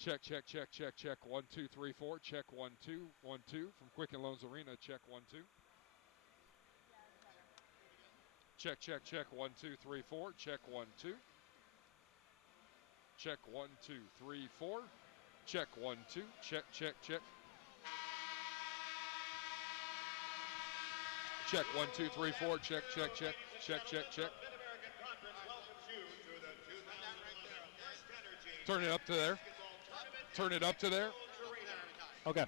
Check, check, check, check, check. 1, 2, 3, 4. Check 1, 2, 1, 2 from Quicken Loans Arena. Check 1, 2. Check, check, check. 1, 2, 3, 4. Check 1, 2. Check 1, 2, 3, 4. Check 1, 2. Check, check, check. Check 1, 2, 3, 4. Check, check, check. Check, check, check. Turn it up to there. Turn it up to there. Okay.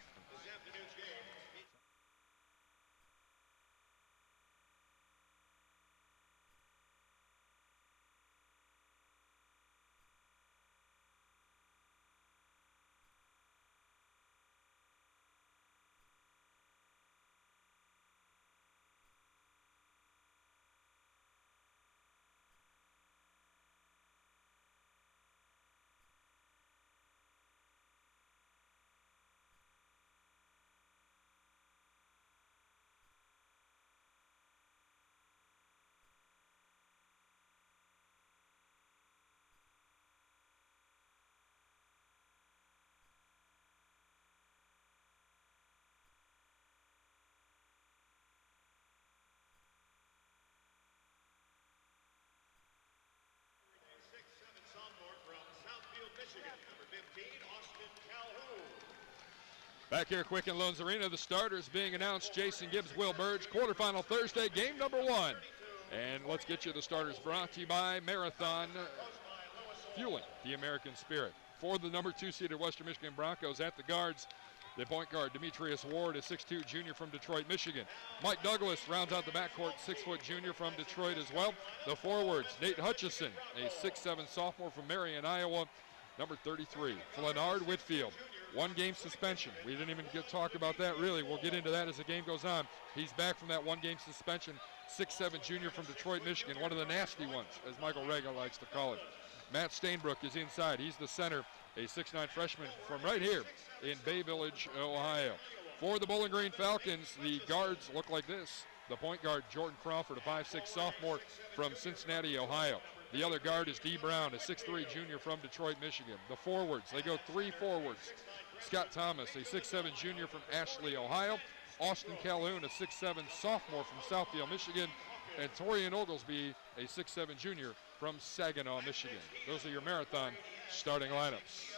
Back here, Quicken Loans Arena, the starters being announced: Jason Gibbs, Will Burge. Quarterfinal Thursday, game number 1. And let's get you the starters, brought to you by Marathon, fueling the American spirit. For the number 2 seeded Western Michigan Broncos, at the guards, the point guard, Demetrius Ward, a 6'2 junior from Detroit, Michigan. Mike Douglas rounds out the backcourt, 6' junior from Detroit as well. The forwards, Nate Hutchison, a 6'7 sophomore from Marion, Iowa. Number 33, Flanard Whitfield. 1 game suspension. We didn't even get to talk about that, really. We'll get into that as the game goes on. He's back from that 1 game suspension. 6'7 junior from Detroit, Michigan. One of the nasty ones, as Michael Rega likes to call it. Matt Stainbrook is inside. He's the center, a 6'9 freshman from right here in Bay Village, Ohio. For the Bowling Green Falcons, the guards look like this. The point guard, Jordan Crawford, a 5'6 sophomore from Cincinnati, Ohio. The other guard is DeeBrown, a 6'3 junior from Detroit, Michigan. The forwards, they go 3 forwards. Scott Thomas, a 6'7 junior from Ashley, Ohio. Austin Calhoun, a 6'7 sophomore from Southfield, Michigan. And Torian Oglesby, a 6'7 junior from Saginaw, Michigan. Those are your Marathon starting lineups.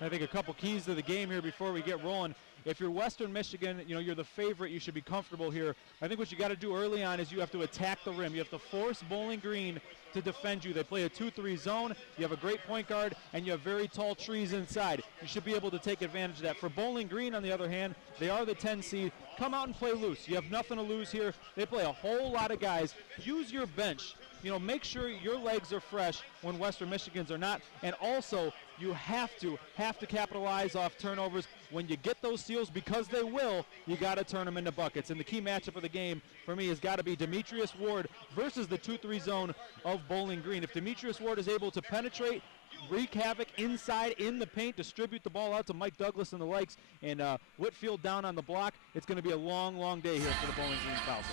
I think a couple keys to the game here before we get rolling. If you're Western Michigan, you're the favorite, you should be comfortable here. I think what you got to do early on is you have to attack the rim. You have to force Bowling Green to defend you. They play a 2-3 zone. You have a great point guard, and you have very tall trees inside. You should be able to take advantage of that. For Bowling Green, on the other hand, they are the 10 seed. Come out and play loose. You have nothing to lose here. They play a whole lot of guys. Use your bench. Make sure your legs are fresh when Western Michigan's are not. And also, you have to capitalize off turnovers. When you get those steals, because they will, you got to turn them into buckets. And the key matchup of the game for me has got to be Demetrius Ward versus the 2-3 zone of Bowling Green. If Demetrius Ward is able to penetrate, wreak havoc inside in the paint, distribute the ball out to Mike Douglas and the likes, and Whitfield down on the block, it's going to be a long, long day here for the Bowling Green Falcons.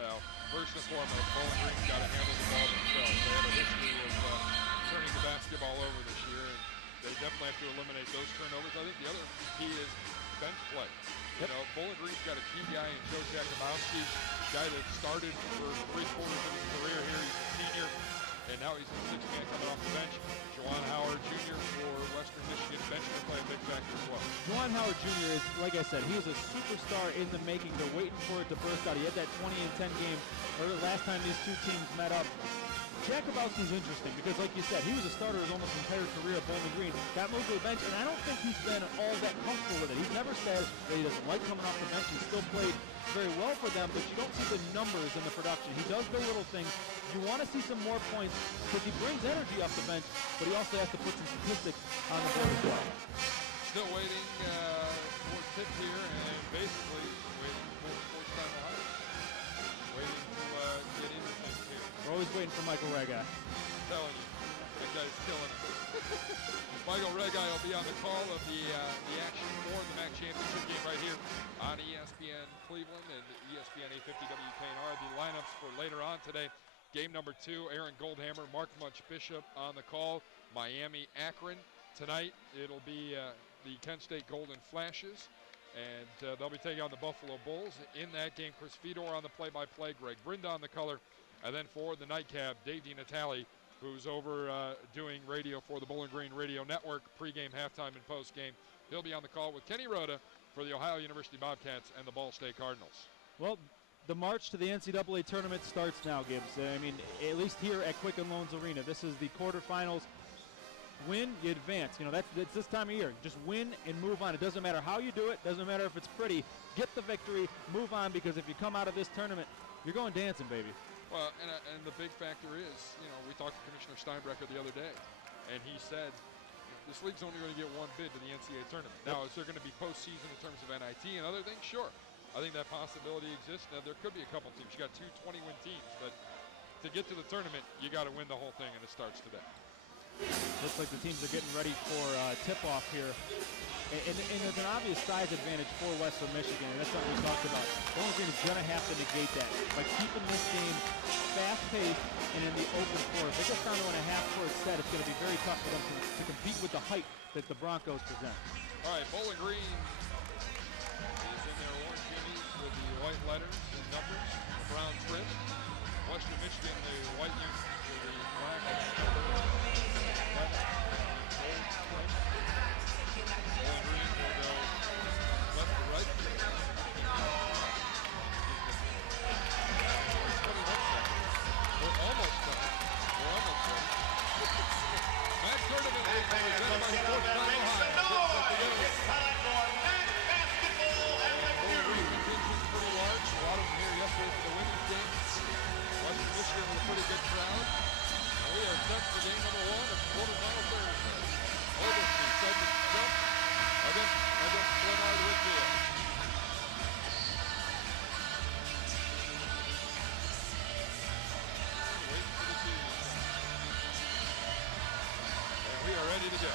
Well, first and foremost, Bowling Green's got to handle the ball themselves. They have a history of turning the basketball over this year, and they definitely have to eliminate those turnovers. I think the other key is bench play. Yep. Bowling Green's got a key guy in Joe Jakubowski, guy that started for 3/4 of his career here. He's a senior, and now he's a 6th man coming off the bench. Juwan Howard Jr. for Western Michigan bench to play a big factor as well. Juwan Howard Jr. is, like I said, he is a superstar in the making. They're waiting for it to burst out. He had that 20-10 game last time these two teams met up. Jakubowski's interesting because, like you said, he was a starter his almost entire career at Bowling Green. Got moved to the bench, and I don't think he's been all that comfortable with it. He's never said that he doesn't like coming off the bench. He's still played very well for them, but you don't see the numbers in the production. He does the little things. You want to see some more points because he brings energy off the bench, but he also has to put some statistics on the board as well. Still waiting for tip here, and basically waiting for sports time Ohio. Waiting to get into things here. We're always waiting for Michael Rega. I'm telling you, that guy's killing it. Michael Rega will be on the call of the action for the MAC championship game right here on ESPN Cleveland and ESPN 850 WKNR. The lineups for later on today. Game number 2, Aaron Goldhammer, Mark Munch Bishop on the call. Miami, Akron. Tonight, it'll be the Kent State Golden Flashes, and they'll be taking on the Buffalo Bulls. In that game, Chris Fedor on the play-by-play, Greg Brinda on the color, and then for the nightcap, Dave DiNatale, who's over doing radio for the Bowling Green Radio Network, pregame, halftime, and postgame. He'll be on the call with Kenny Rhoda for the Ohio University Bobcats and the Ball State Cardinals. Well, the march to the NCAA tournament starts now, Gibbs. I mean, at least here at Quicken Loans Arena, this is the quarterfinals. Win, you advance. You know, that's this time of year. Just win and move on. It doesn't matter how you do it. Doesn't matter if it's pretty. Get the victory, move on, because if you come out of this tournament, you're going dancing, baby. Well, and the big factor is, you know, we talked to Commissioner Steinbrecher the other day, and he said this league's only going to get one bid to the NCAA tournament. Now, is there going to be postseason in terms of NIT and other things? Sure. I think that possibility exists. Now, there could be a couple teams. You got 2 20-win teams, but to get to the tournament, you got to win the whole thing, and it starts today. Looks like the teams are getting ready for tip-off here. And there's an obvious size advantage for Western Michigan, and that's something we talked about. Bowling Green is going to have to negate that by keeping this game fast-paced and in the open floor. If they get down to a half-court set, it's going to be very tough for them to compete with the height that the Broncos present. All right, Bowling Green is in their orange unis with the white letters and numbers, the brown trim. Western Michigan, the white unis with the black and silver letters, gold trim. Bowling Green will go left to right. 21 seconds. We're almost done. That tournament is presented by Sports Ohio. It's time for men's basketball and Bowling Green contingent's pretty large. A lot of them here yesterday for the women's game. Western Michigan with a pretty good crowd. And we are set for game number 1 of quarterfinal Thursday. Oglesby set to jump against Leonard Whitfield. Waiting for the team. And we are ready to go.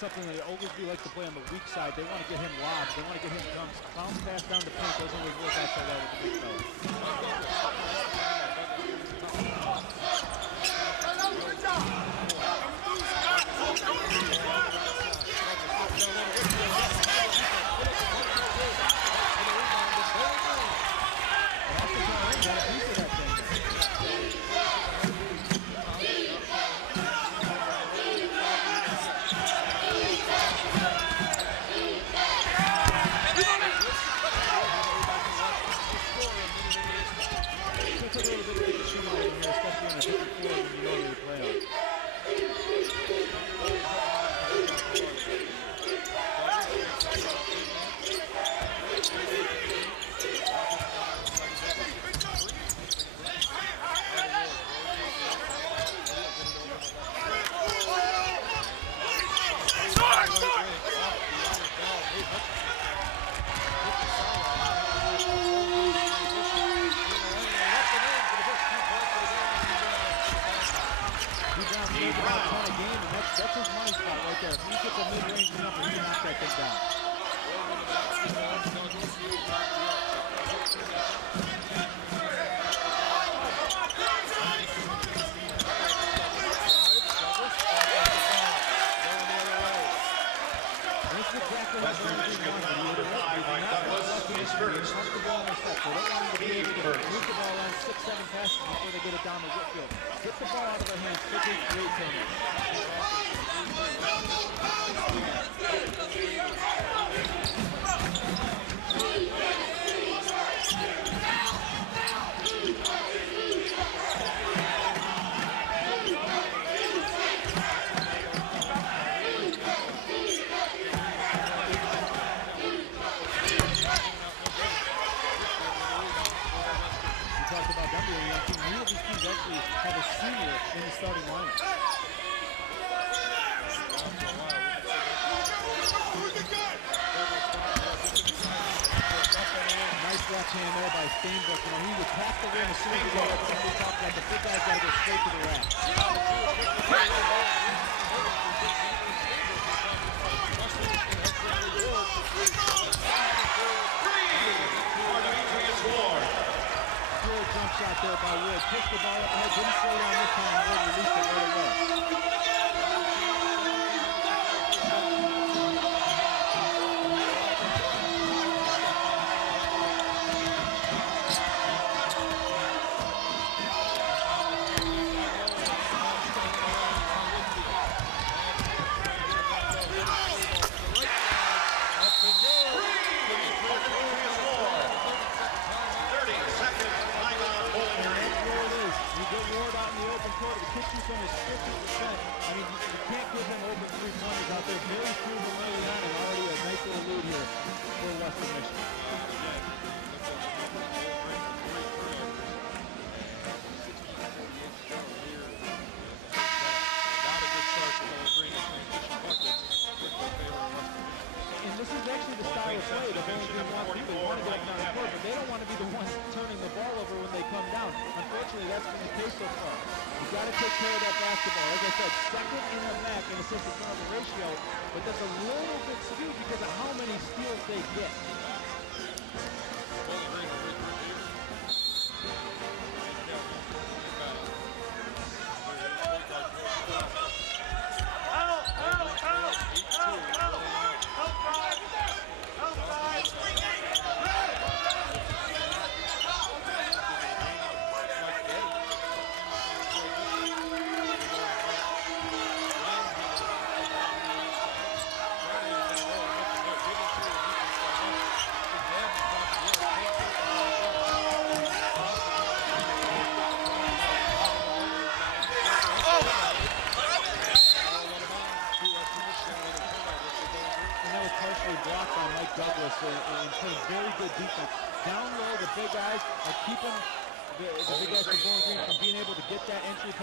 Something that Oglesby likes to play on the weak side. They want to get him lobs. They want to get him bounce pass down the paint. Doesn't always work out so well with the big fellas. That's his money spot right there. If he gets a mid-range jumper, he can knock that thing down. Western Michigan number 5, Mike Douglas, is first. They don't want him to be able to move the ball around 6-7 passes before they get it down to Whitfield. Get the ball out of their hands quickly, create turnovers. actually have a senior in the starting lineup. Nice left hand there by Stainbrook. You know, he would tap the rim as soon as he got up. We talked about the big guy's got to go straight to the rack. Good jump shot there by Wood. Pushed the ball up ahead, didn't slow down this time. Wood released it right away.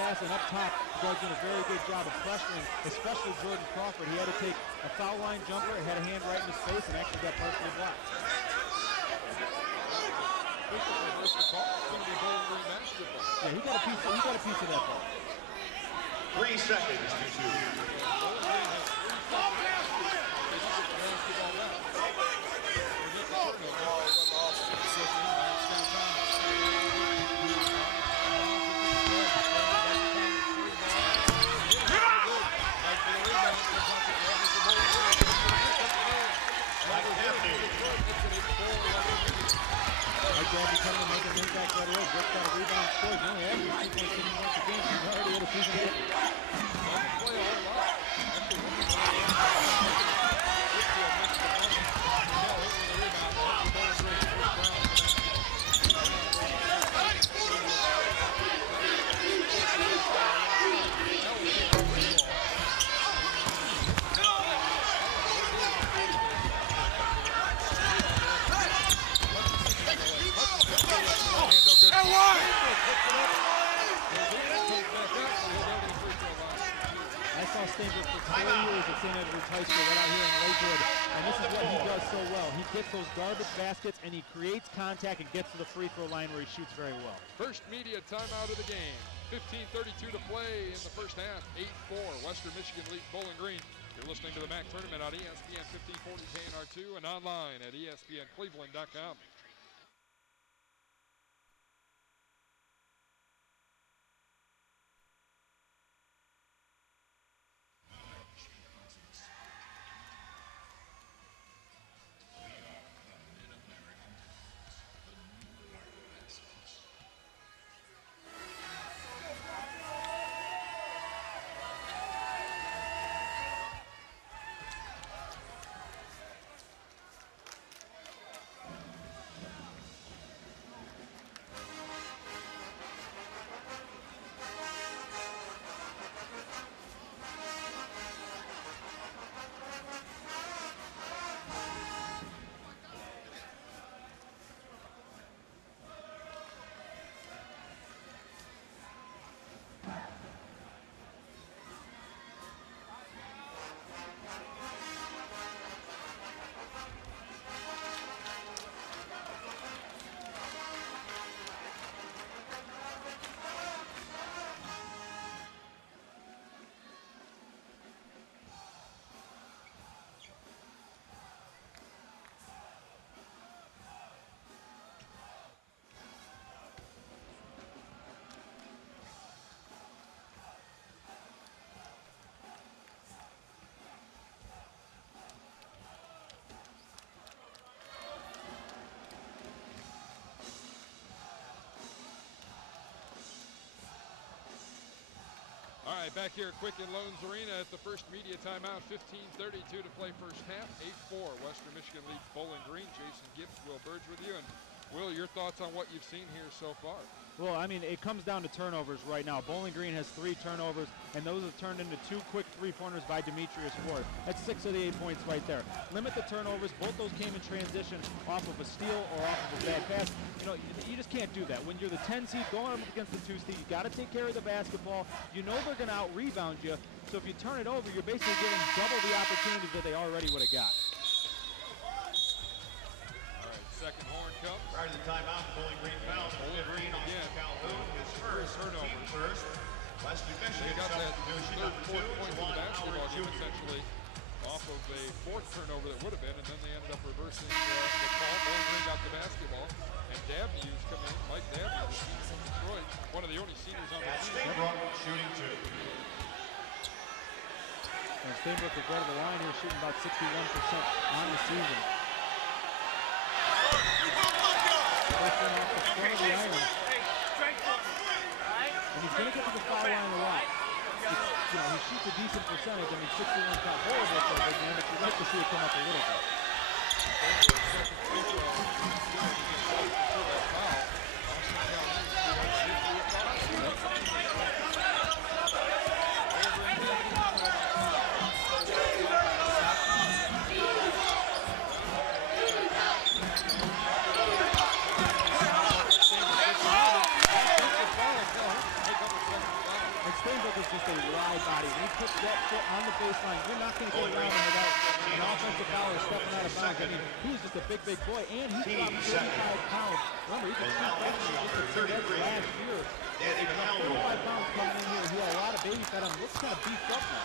And up top, Doug's doing a very good job of pressuring, especially Jordan Crawford. He had to take a foul line jumper, had a hand right in his face, and actually got partially blocked. Yeah, he got a piece of that ball. 3 seconds to shoot. Baskets, and he creates contact and gets to the free throw line where he shoots very well. First media timeout of the game. 15:32 to play in the first half. 8-4. Western Michigan leads Bowling Green. You're listening to the MAC tournament on ESPN 1540 KNR2 and online at ESPNCleveland.com. All right, back here at Quicken Loans Arena at the first media timeout, 15:32 to play first half, 8-4. Western Michigan leads Bowling Green. Jason Gibbs, Will Burge with you. And Will, your thoughts on what you've seen here so far? Well, I mean, it comes down to turnovers right now. Bowling Green has 3 turnovers, and those have turned into 2 quick three-pointers by Demetrius Ward. That's 6 of the 8 points right there. Limit the turnovers. Both those came in transition off of a steal or off of a bad pass. You know, you just can't do that. When you're the 10 seed going up against the 2 seed, you got to take care of the basketball. You know they're going to out-rebound you, so if you turn it over, you're basically giving double the opportunities that they already would have got. Second horn comes. Prior to the timeout, Bowling Green foul. Bowling Green again. Calhoun, his first, team first. Western Michigan got that substitution third, number 2. fourth point of the basketball Howard game Jr. essentially off of a 4th turnover that would have been, and then they ended up reversing the call. Bowling Green got the basketball, and Dabney's come in. Mike Dabney, the senior from Detroit, one of the only seniors on the team. Stainbrook shooting 2. And Stainbrook will go to the line here, shooting about 61% on the season. First one off the front of the iron. And he's going to get to the foul line a lot. You know, he shoots a decent percentage. I mean, 61's not horrible for a big man, but you'd like to see it come up a little bit. Stainbrook is just a wide body. When he puts that foot on the baseline, you're not going to get around him without an offensive foul or stepping out of bounds. I mean, he's just a big, big boy, and he's dropped 35 pounds. Remember, he can shoot better than last year. He's got 35 pounds coming in here. He had a lot of baby fat on him. Looks kind of beefed up now.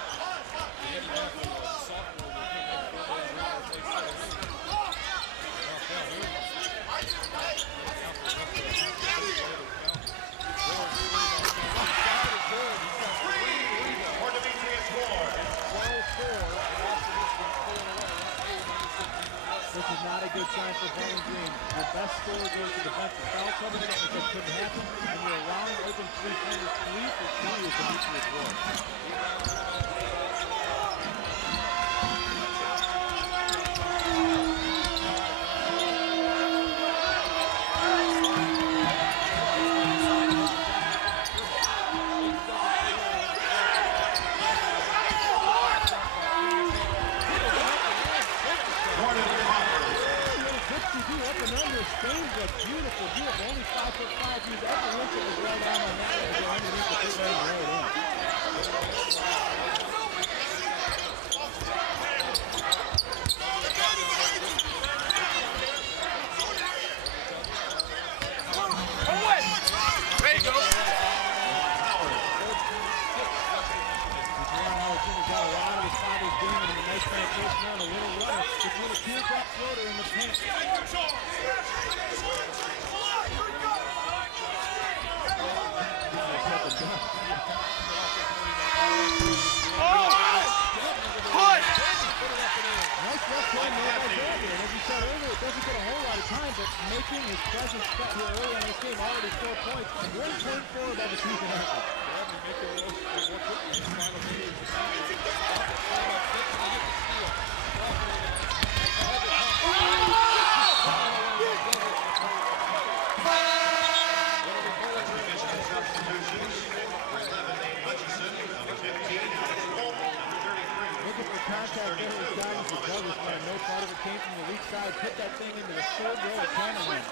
This is not a good sign for Bowling Green. Your best scorer goes to defensive foul trouble. That couldn't happen. And you're allowing open three-pointers. 3 for 3 is Demetrius Ward. Stainbrook, beautiful, beautiful. Only 5'5". He's every inch of his right arm on that one. Go underneath the big man right in. There you go. Howard Jr. got a lot of his father's game and a nice penetration on a little runner. This little teardrop floater in the paint. Doesn't get a whole lot of time, but making his presence felt here early in this game, already 4 points, 1.4 above the season average. Contact there with guidance with Douglas, but no part of it came from the weak side. Put that thing into the third row of cameraman.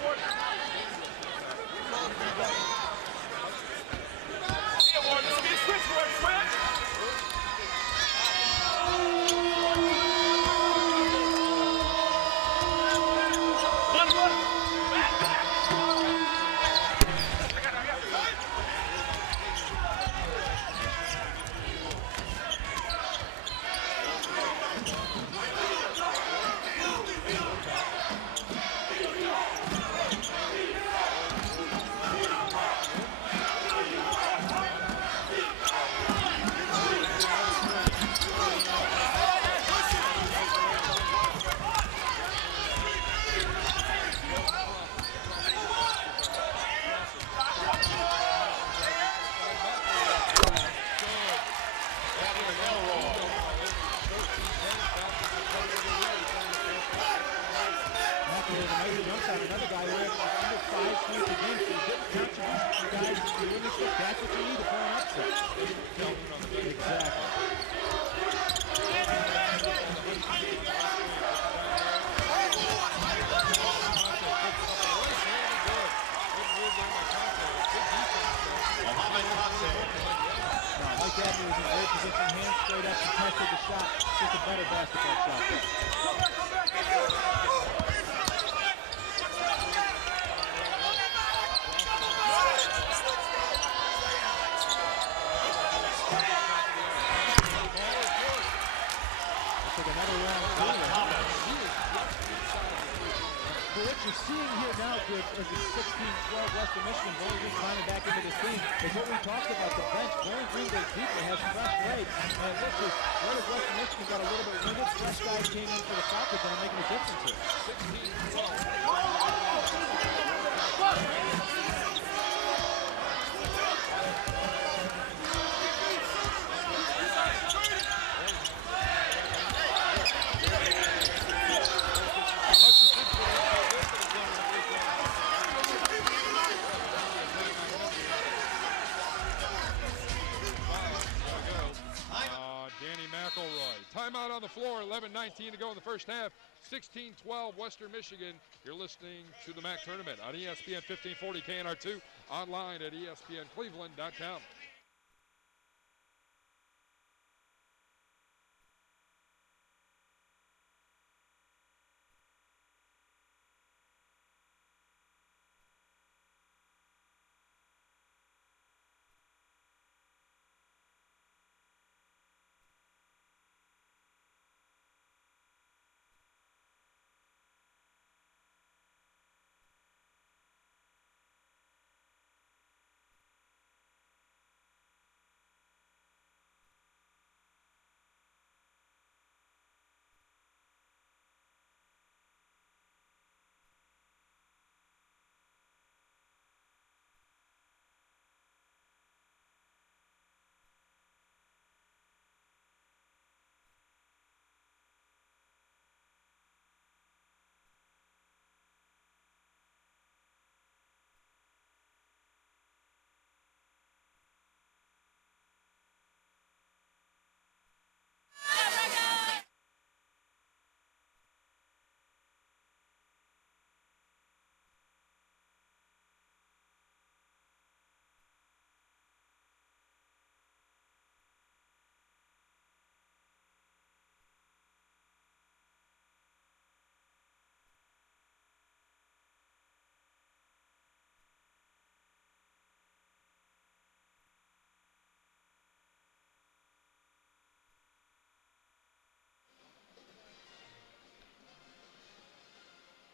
position, hands straight up, contested the shot. Just a better basketball shot. Another round. But what you're seeing here now, Chris, as it's 16-12 Western Michigan, Bowling Green climbing back into this game, is what we talked about, the bench. Bowling Green goes deeper, has fresh legs, and this is where does Western Michigan got a little bit winded. Fresh guys came in for the Falcons and are making a difference here. 16-12. Timeout on the floor, 11:19 to go in the first half. 16-12 Western Michigan. You're listening to the MAC tournament on ESPN 1540 KNR2, online at ESPNCleveland.com.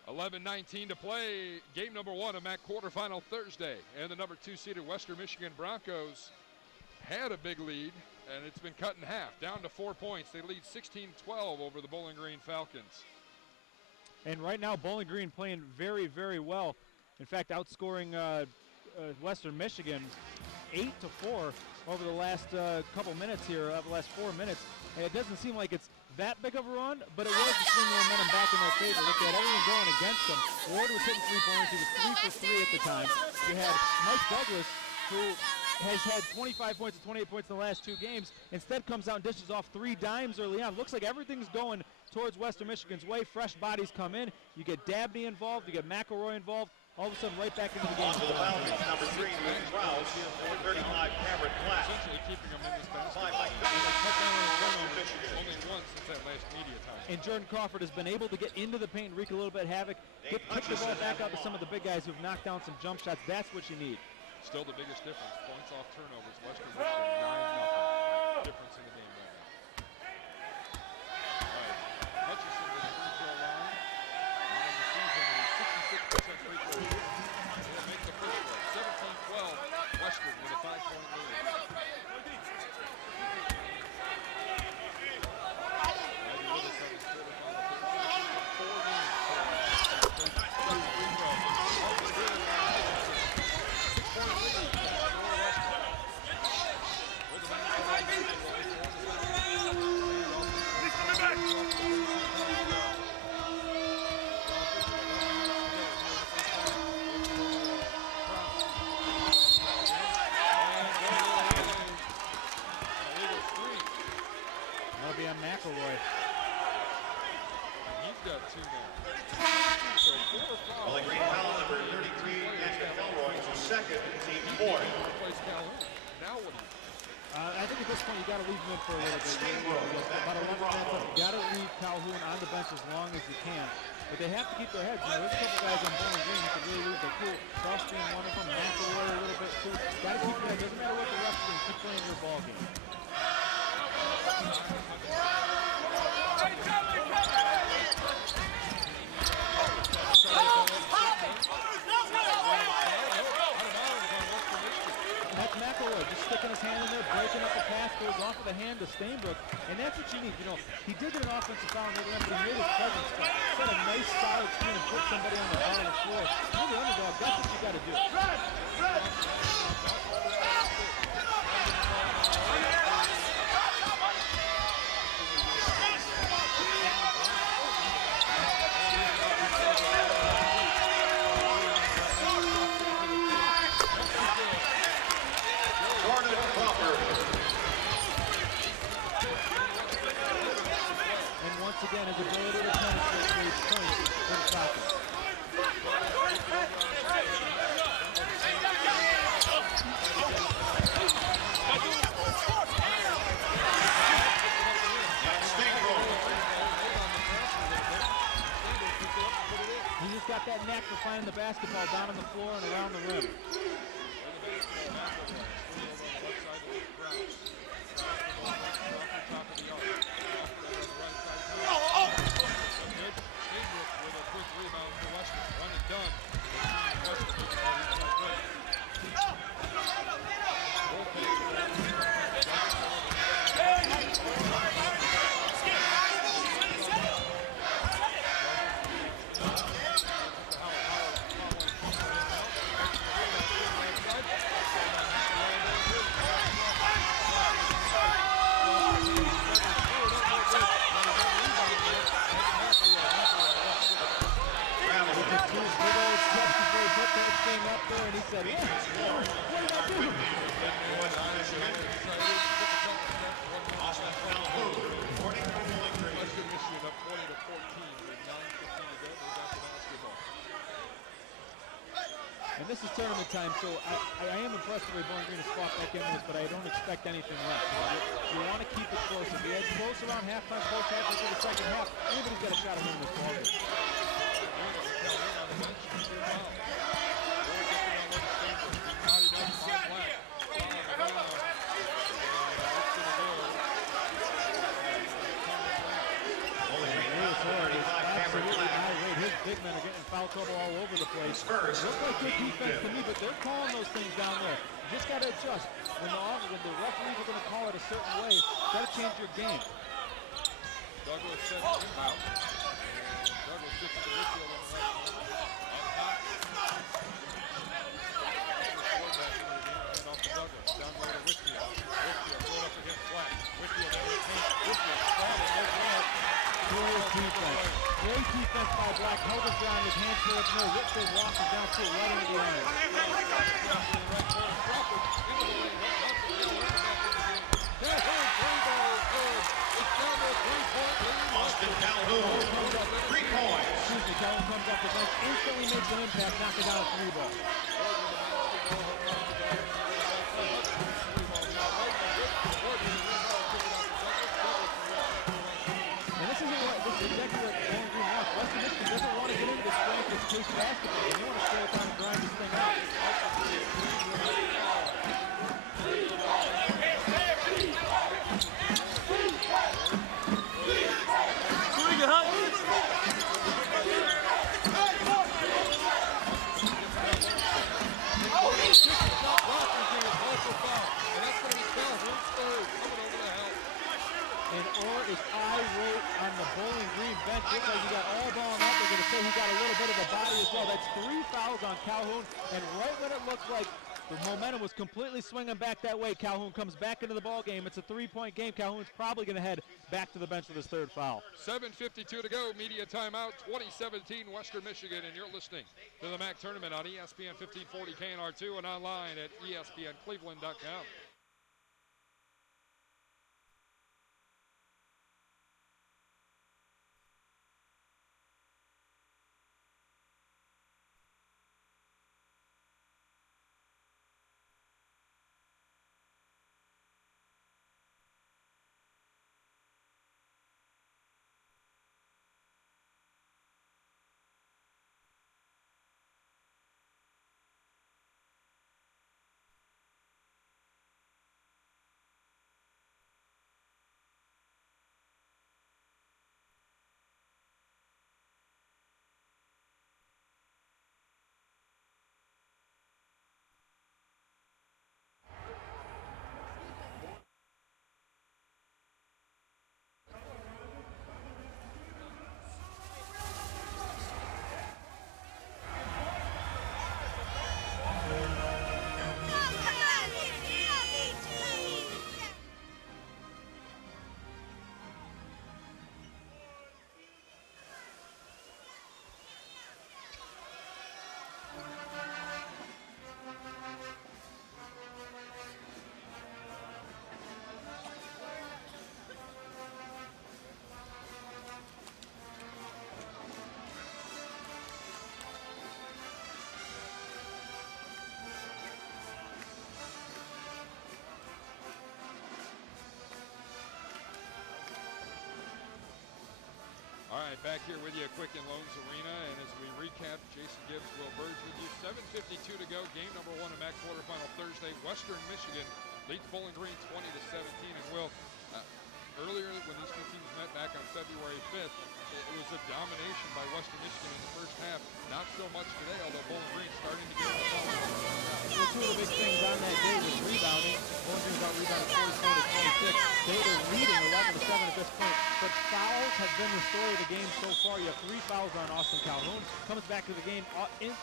$11:19 to play. Game number one of MAC quarterfinal Thursday. And the number 2 seeded Western Michigan Broncos had a big lead, and it's been cut in half, down to 4 points. They lead 16-12 over the Bowling Green Falcons. And right now, Bowling Green playing very, very well. In fact, outscoring Western Michigan 8-4 over the last couple minutes here, the last 4 minutes. And it doesn't seem like it's that big of a run, but it was to swing the momentum back in their favor. Look at everything going against them. Ward was hitting three-pointers. He was 3 for 3 at the time. You had Mike Douglas, who has had 25 points and 28 points in the last 2 games. Instead comes out and dishes off 3 dimes early on. Looks like everything's going towards Western Michigan's way. Fresh bodies come in. You get Dabney involved. You get McElroy involved. All of a sudden, right back into the game. On to the Falcons, number 3, Luke Krause, 35, Cameron Platt. Essentially keeping them in this basket. Only once since that last media time. And Jordan Crawford has been able to get into the paint and wreak a little bit of havoc. Kick the ball back out to some of the big guys who've knocked down some jump shots. That's what you need. Still the biggest difference. Points off turnovers. Western Michigan 9-0 difference in the game right now. Right. Hutchison with the free throw line. On the season, a 66% free throw shooter. He'll make the first one. 17-12. Western with a 5-point lead. McElroy. He's got 2 now. So 4 fouls. Bowling Green foul number 33, Anthony Elroy, to second, team 4. Replace Calhoun. Now what do you do? I think at this point you got to leave him in for a little bit. About 11 minutes left. You got to leave Calhoun on the bench as long as you can. But they have to keep their heads. You know, there's a couple guys on Bowling Green who can really lose their cool. Cross being one of them, McElroy a little bit too. Got to keep your head. Doesn't matter what the refs do. Keep playing your ball game. That's McElroy just sticking his hand in there, breaking up the pass, goes off of the hand to Stainbrook, and that's what you need. You know, he did get an offensive foul, but he made his presence felt. Set a nice solid screen and put somebody on the bottom of the floor. You're the underdog. That's what you got to do. Again, his ability to penetrate creates points for the Falcons. He just got that knack for finding the basketball down on the floor and around the rim. And this is tournament time, so I am impressed with the way Bowling Green has fought back in this, but I don't expect anything less. You want to keep it close. If you had close around halftime, close halftime for the second half, anybody's got a shot at winning this ball game. Big men are getting foul trouble all over the place. It looks like good defense to me, but they're calling those things down there. You just got to adjust. When the referees are going to call it a certain way, you got to change your game. Douglas sets him out. Douglas gets to the midfield on the right. And off to Douglas. Down low to Whitfield. Whitfield going up against Flat. Whitfield over the paint. Whitfield spotted. Great defense. Great defense by Black. Held his ground with hands full of snow. Whitfield walks down to it right into the iron. Austin Calhoun, 3 points. Excuse me, Calhoun comes off the bench, instantly makes an impact, knocking down a 3-ball. And this isn't what, this is exactly what Bowling Green wants. Western Michigan doesn't want to get into this strength this case basketball. They want to stay up on and grind this thing out. Or is irate on the Bowling Green bench. Looks like he got all balling up. They're going to say he got a little bit of a body as well. That's 3 fouls on Calhoun. And right when it looked like the momentum was completely swinging back that way, Calhoun comes back into the ball game. It's a 3-point game. Calhoun's probably going to head back to the bench with his 3rd foul. 7:52 to go. Media timeout. 2017 Western Michigan. And you're listening to the MAC tournament on ESPN 1540 KNR2 and online at ESPNCleveland.com. right, back here with you at Quicken Loans Arena, and as we recap, Jason Gibbs, Will Burge with you. 7:52 to go. Game number 1 of MAC quarterfinal Thursday. Western Michigan leads Bowling Green 20-17. And Will, earlier when these two teams met back on February 5th, it was a domination by Western Michigan in the first half. Not so much today, although Bowling Green starting to get the ball. Well, two of the big things on that day was rebounding. Bowling Green got rebounded 44-26. They were leading 11-7 at this point. But fouls have been the story of the game so far. You have 3 fouls on Austin Calhoun. Comes back to the game,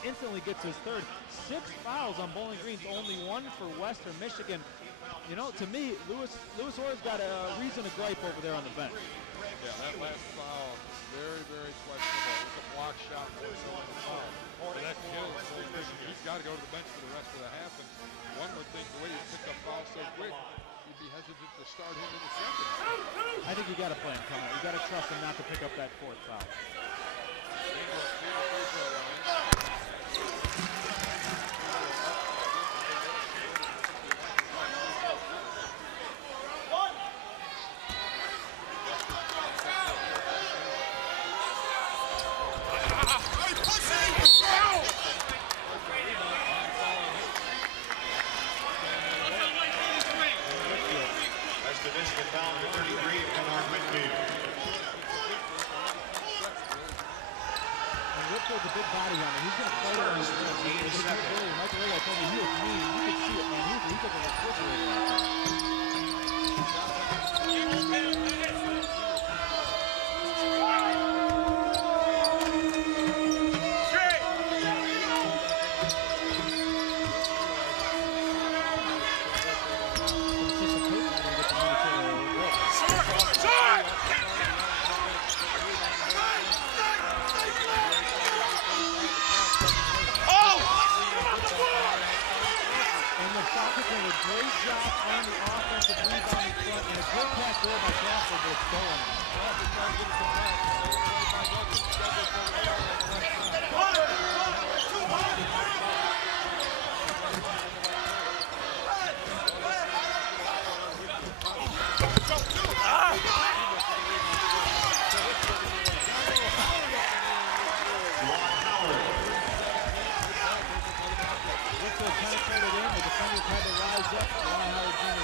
instantly gets his third. 6 fouls on Bowling Green's, only 1 for Western Michigan. You know, to me, Lewis Orr's got a reason to gripe over there on the bench. Yeah, that last foul, very, very questionable. It was a block shot for the foul. So that kills Bowling Green. He's got to go to the bench for the rest of the half. And one would think the way he picked up fouls so quick, you'd be hesitant to start him in the second. I think you got to play him coming. You got to trust him not to pick up that 4th foul. There's a big body on him. He's going to play on his Michael Ray, I told you, he was mean. You could see it, man. He's like a refrigerator. Great job on the offensive rebounding front, and a good pass there by Jasper, but it's going.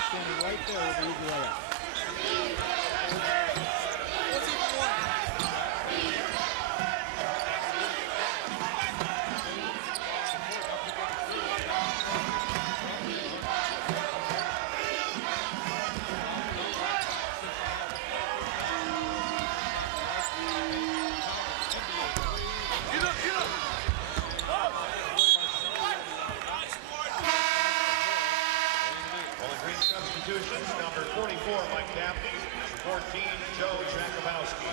Standing right there with the easy layup. Number 44, Mike Daphne. 14, Joe Jakubowski.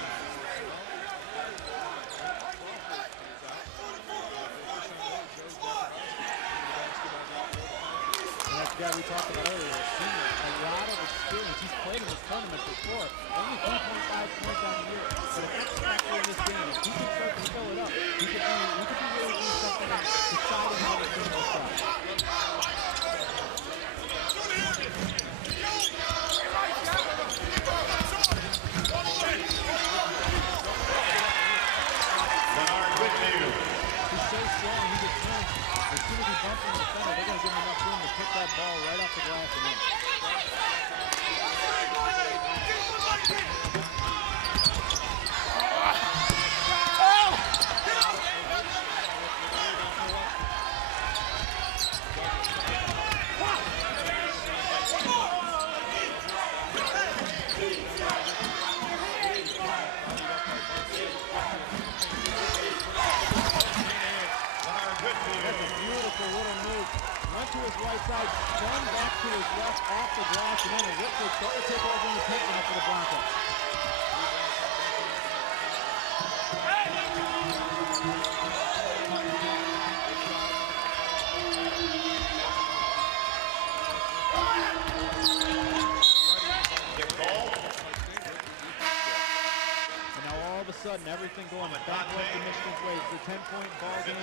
That's the guy we talked about earlier, senior, a lot of experience. He's played in this tournament before. Only 3.5 points on the year. But an X factor in this game, if he can start to fill it up, he could be really doing something else, deciding how the game will start. That ball right off the glass and in. That's a beautiful little move. Went to his right side, spun back to his left off the glass, and then a Whitford started to take over in the paint for the Broncos. And now all of a sudden, everything going back Western Michigan's way. It's a 10-point ball game.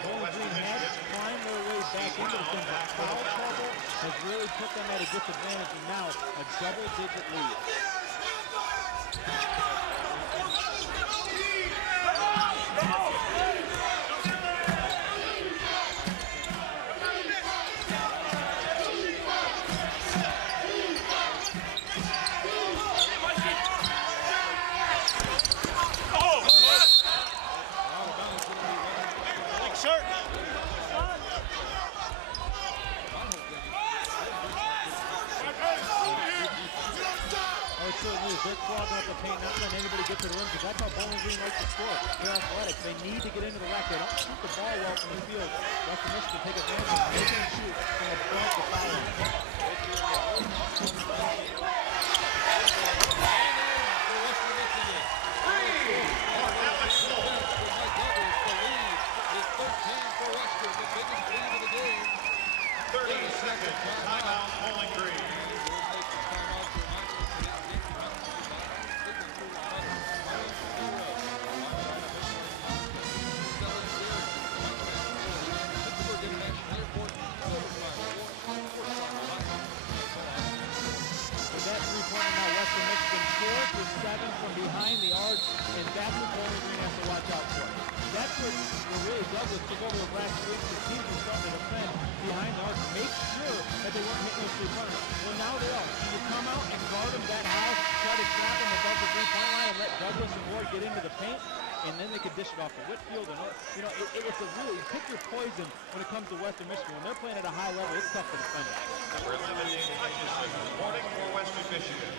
Bowling Green has climbed their way back into the thing, but foul trouble has really put them at a disadvantage, and now a double-digit lead. it certainly is. They're clogging up the paint, not letting anybody get to the rim, because that's how Bowling Green likes to score. They're athletic. They need to get into the rack. They don't shoot the ball well from the field. Western Michigan take advantage of it. They can shoot from above the foul line. Timeout, Bowling Green. With that three-pointer now, Western Michigan 4 for 7 from behind the arc, and that's what Bowling Green has to watch out for. That's what really Douglas took over the last week. The teams were starting to defend behind the arc, make sure that they weren't hitting those three-pointers. Well, now they are. You come out and guard them that high, try to trap them above the three-point line and let Douglas and Ward get into the paint, and then they can dish it off to Whitfield. And you know, it's a really, you pick your poison when it comes to Western Michigan. When they're playing at a high level, it's tough to defend it. Number 11, Hutchison, reporting for Western Michigan.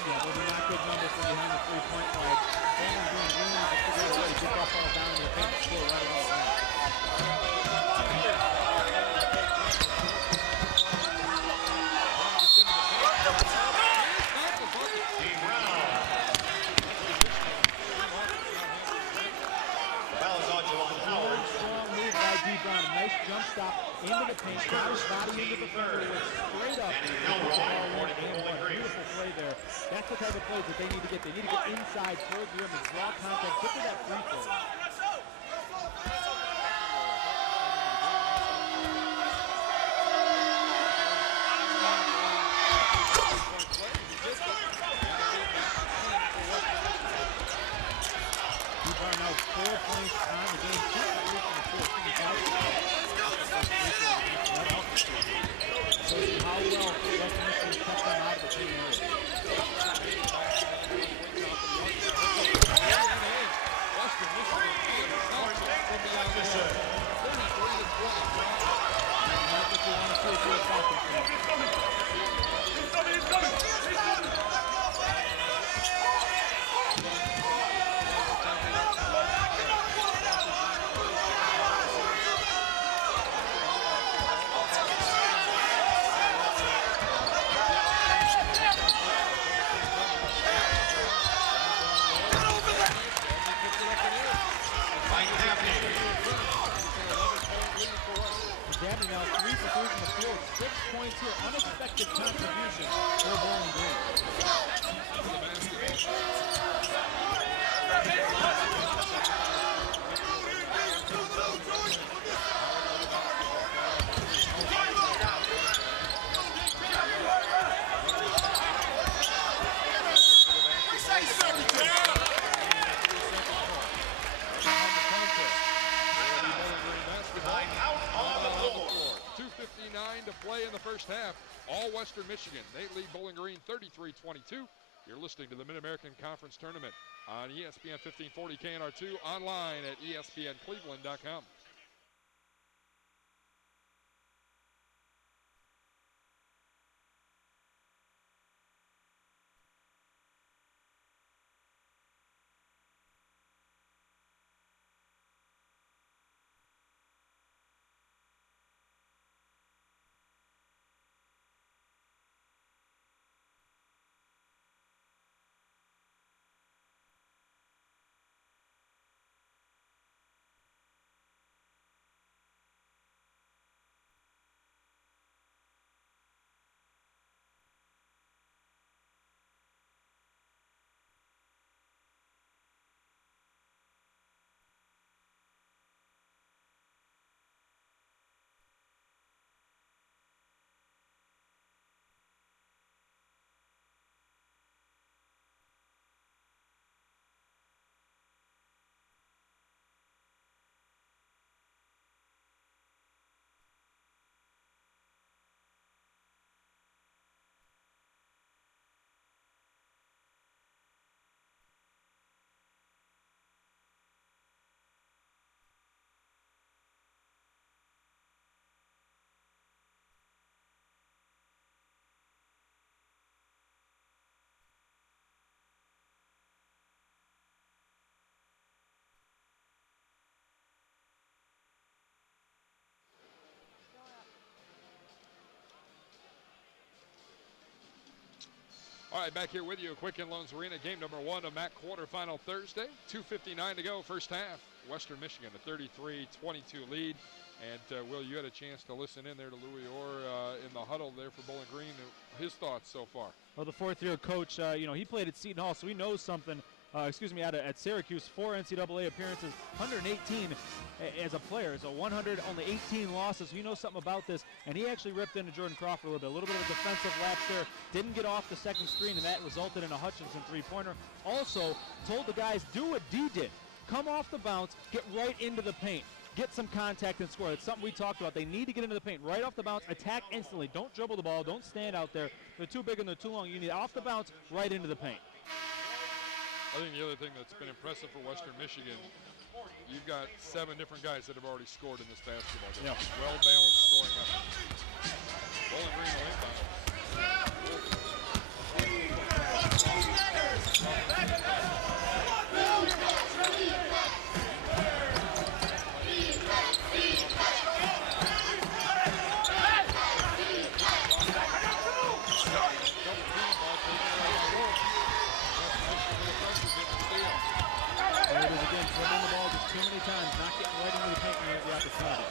Yeah, those are not good numbers from behind the three-point line. Bowling Green wins to figure out a way to get that ball down to the paint and score right around the line. Foul is on Juwan Howard. Strong move by DeeBrown. A nice jump stop into the paint. Got his body into the defender. Went straight up. Beautiful play there. That's the type of plays that they need to get. They need to get inside towards the rim and draw contact. Get to that free throw. DeeBrown now 4 points on the game. 2 for 3 from the field. Shows how well Western Michigan kept them out of the paint area. Hutchison. That's what you want to see if you're a Falcons fan. Dabney now 3 for 3 from the field. 6 points here. Unexpected contribution for Bowling Green. Timeout on the floor. 2:59 to play in the first half. All Western Michigan. They lead Bowling Green 33-22. You're listening to the Mid-American Conference Tournament on ESPN 1540 KNR2, online at espncleveland.com. All right, back here with you at Quicken Loans Arena, game number 1 of MAC quarterfinal Thursday. 2:59 to go, first half. Western Michigan, a 33-22 lead. And, Will, you had a chance to listen in there to Louis Orr in the huddle there for Bowling Green. His thoughts so far? Well, the fourth-year coach, he played at Seton Hall, so he knows something. At Syracuse, 4 NCAA appearances, 118 as a player. So 100, only 18 losses. So he knows something about this, and he actually ripped into Jordan Crawford a little bit of a defensive lapse there. Didn't get off the second screen, and that resulted in a Hutchinson three-pointer. Also, told the guys, do what Dee did. Come off the bounce, get right into the paint. Get some contact and score. It's something we talked about. They need to get into the paint right off the bounce, attack instantly. Don't dribble the ball. Don't stand out there. They're too big and they're too long. You need off the bounce, right into the paint. I think the other thing that's been impressive for Western Michigan, you've got 7 different guys that have already scored in this basketball game. Yep. Well-balanced scoring effort. Bowling Green will inbound. There it is again, dribbling the ball just too many times, not getting right into the paint when you have the opportunity.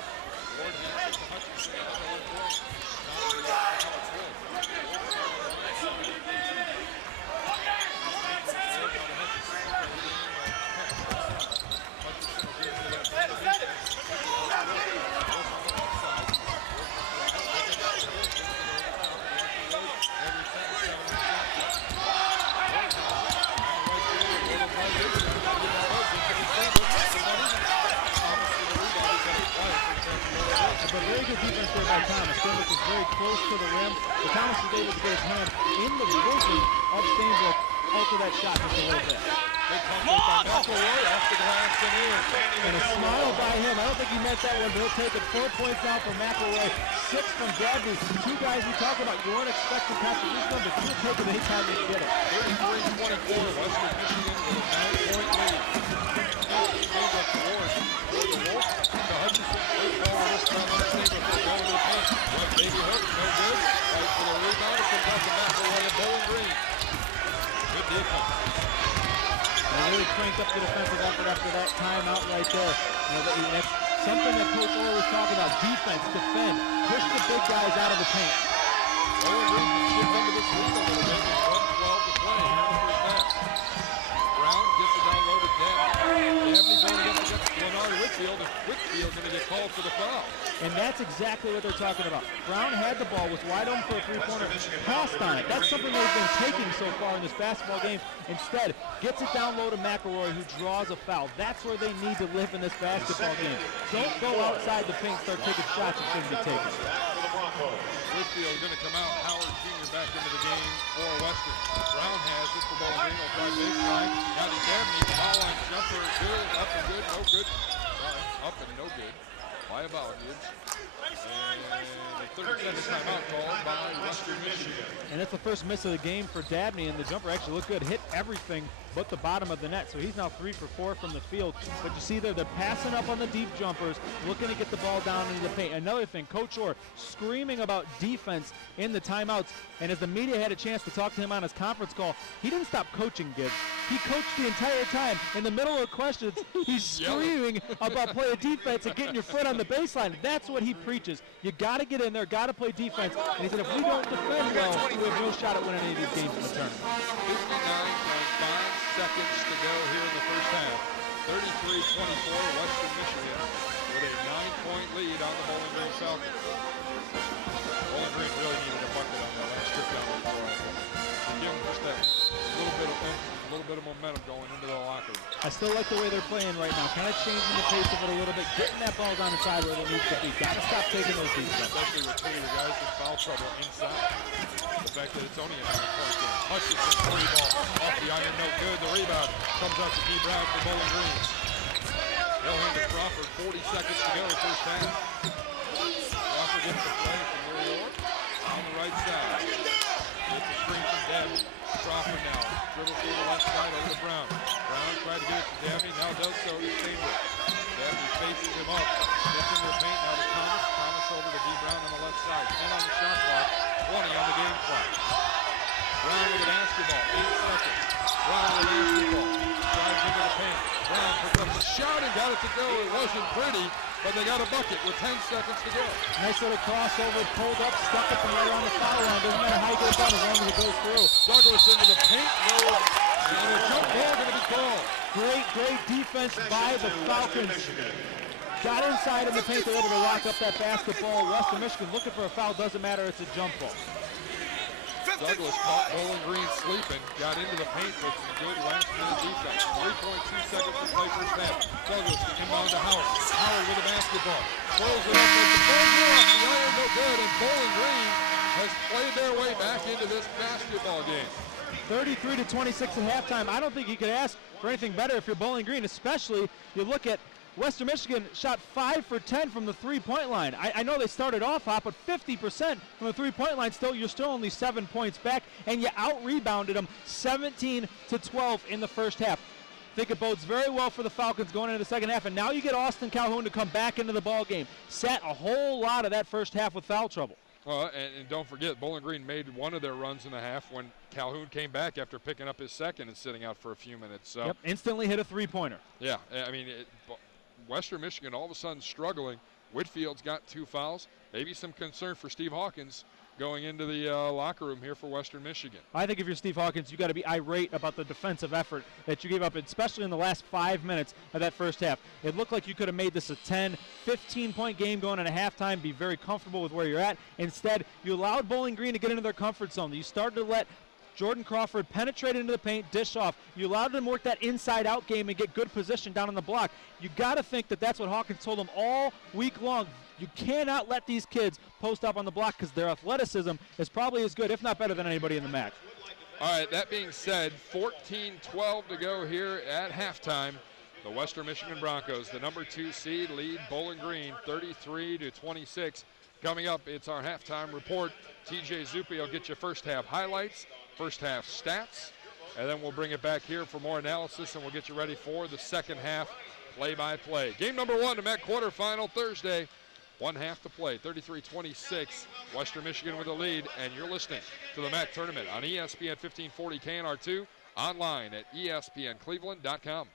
But very good defense there by Thomas. Stainbrook was very close to the rim. But Thomas was able to get his hand in the vision of Stainbrook, alter that shot just a little bit. Big pump by McElroy off the glass and in. And a smile by him. I don't think he meant that one, but he'll take it. 4 points now from McElroy. 6 from Dabney. 2 guys we talked about. You weren't expecting contribution, but you'll take it anytime you get it. 33-24, Western Michigan with a 9-point lead. Stainbrook forward. The Hutchinson great ball this time on Stainbrook. They're going to the paint. One baby hook, no good. Right for the rebound. It comes out to McElroy and Bowling Green. Good defense. They really cranked up the defensive effort after that timeout right there. That's something that Coach Orr was talking about. Defense, defend, push the big guys out of the paint. Bowling Green can shift into this lead a little bit. 1:12 to play here in the first half. Brown gets it down low to Dabney. Dabney going against Leonard Whitfield, and Whitfield going to get called for the foul. And that's exactly what they're talking about. Brown had the ball, was wide open for a three-pointer, passed on it. That's something they've been taking so far in this basketball game. Instead, gets it down low to McElroy, who draws a foul. That's where they need to live in this basketball game. Don't go outside the paint, start taking shots that shouldn't be taken. Whitfield going to come out. Howard Jr. back into the game for Western. Brown has it for Bowling Green. Will drive baseline. Now to Dabney. Foul line jumper. Good. Up and good. No good. Up and no good. By about Gibbs. And a 30-second timeout called by Western Michigan. And that's the first miss of the game for Dabney, and the jumper actually looked good. Hit everything but the bottom of the net. So he's now 3 for 4 from the field. But you see there, they're passing up on the deep jumpers, looking to get the ball down into the paint. Another thing, Coach Orr screaming about defense in the timeouts. And as the media had a chance to talk to him on his conference call, he didn't stop coaching, Gibbs. He coached the entire time. In the middle of questions, he's screaming about playing defense and getting your foot on the baseline. That's what he preaches. You got to get in there, got to play defense. And he said, if we don't defend well, we have no shot at winning any of these games in the tournament. 59.5 seconds to go here in the first half. 33-24, Western Michigan with a 9-point lead on the Bowling Green Falcons. Bowling Green really needed a bucket on that last trip down the floor. To give them just that little bit of momentum going into the locker room. I still like the way they're playing right now. Kind of changing the pace of it a little bit, getting that ball down inside where it needs to be. Got to stop taking those deep shots. Especially with 2 of the guys in foul trouble inside. The fact that it's only a 9-point game. Hutchinson free ball off the iron, no good. The rebound comes out to DeeBrown for Bowling Green. They'll hand to Crawford. 40 seconds to go, first half. Crawford gets the play from Louis Orr on the right side. Gets the screen from Dabney. Crawford now dribbles through the left side over to Brown. Brown tried to get it to Dabney, now does so to Stainbrook. Dabney faces him up. Gets into the paint now to Thomas. Thomas over to DeeBrown on the left side. 10 on the shot clock. 20 on the game clock. Brown with the basketball. 8 seconds. Brown with the basketball. Drives into the paint. Brown picks up the shot and got it to go. It wasn't pretty, but they got a bucket with 10 seconds to go. Nice little crossover, pulled up, stuck it from right around the foul line. Doesn't matter how you get it done as long as it goes through. Douglas into the paint. No. And a jump ball going to be called. Great defense by the Falcons. Got inside in the paint, they're able to lock up that basketball. Western Michigan looking for a foul, doesn't matter, it's a jump ball. Douglas caught Bowling Green sleeping, got into the paint with some good last-minute defense. 3.2 seconds to play first half. Douglas inbound to Howard. Howard with the basketball. Throws it up, makes the buzzer off the iron, no good, and Bowling Green has played their way back into this basketball game. 33-26 at halftime. I don't think you could ask for anything better if you're Bowling Green, especially you look at Western Michigan shot 5 for 10 from the three-point line. I know they started off hot, but 50% from the three-point line, you're still only 7 points back, and you out-rebounded them 17-12 in the first half. I think it bodes very well for the Falcons going into the second half, and now you get Austin Calhoun to come back into the ball game. Sat a whole lot of that first half with foul trouble. Well, and don't forget, Bowling Green made one of their runs in the half when Calhoun came back after picking up his second and sitting out for a few minutes. So, yep, instantly hit a three-pointer. Yeah, I mean, Western Michigan all of a sudden struggling. Whitfield's got 2 fouls. Maybe some concern for Steve Hawkins going into the locker room here for Western Michigan. I think if you're Steve Hawkins, you got to be irate about the defensive effort that you gave up, especially in the last 5 minutes of that first half. It looked like you could have made this a 10, 15-point game going into halftime, be very comfortable with where you're at. Instead, you allowed Bowling Green to get into their comfort zone. You started to let Jordan Crawford penetrate into the paint, dish off. You allowed them to work that inside-out game and get good position down on the block. You got to think that that's what Hawkins told them all week long. You cannot let these kids post up on the block because their athleticism is probably as good, if not better, than anybody in the MAC. All right, that being said, 14-12 to go here at halftime. The Western Michigan Broncos, the number 2 seed, lead Bowling Green 33-26. Coming up, it's our halftime report. TJ Zuppi will get you first half highlights, first half stats, and then we'll bring it back here for more analysis, and we'll get you ready for the second half play-by-play. Game number 1, the MAC quarterfinal Thursday. 1 half to play, 33-26. Western Michigan with the lead, and you're listening to the MAC tournament on ESPN 1540 KNR2, online at espncleveland.com.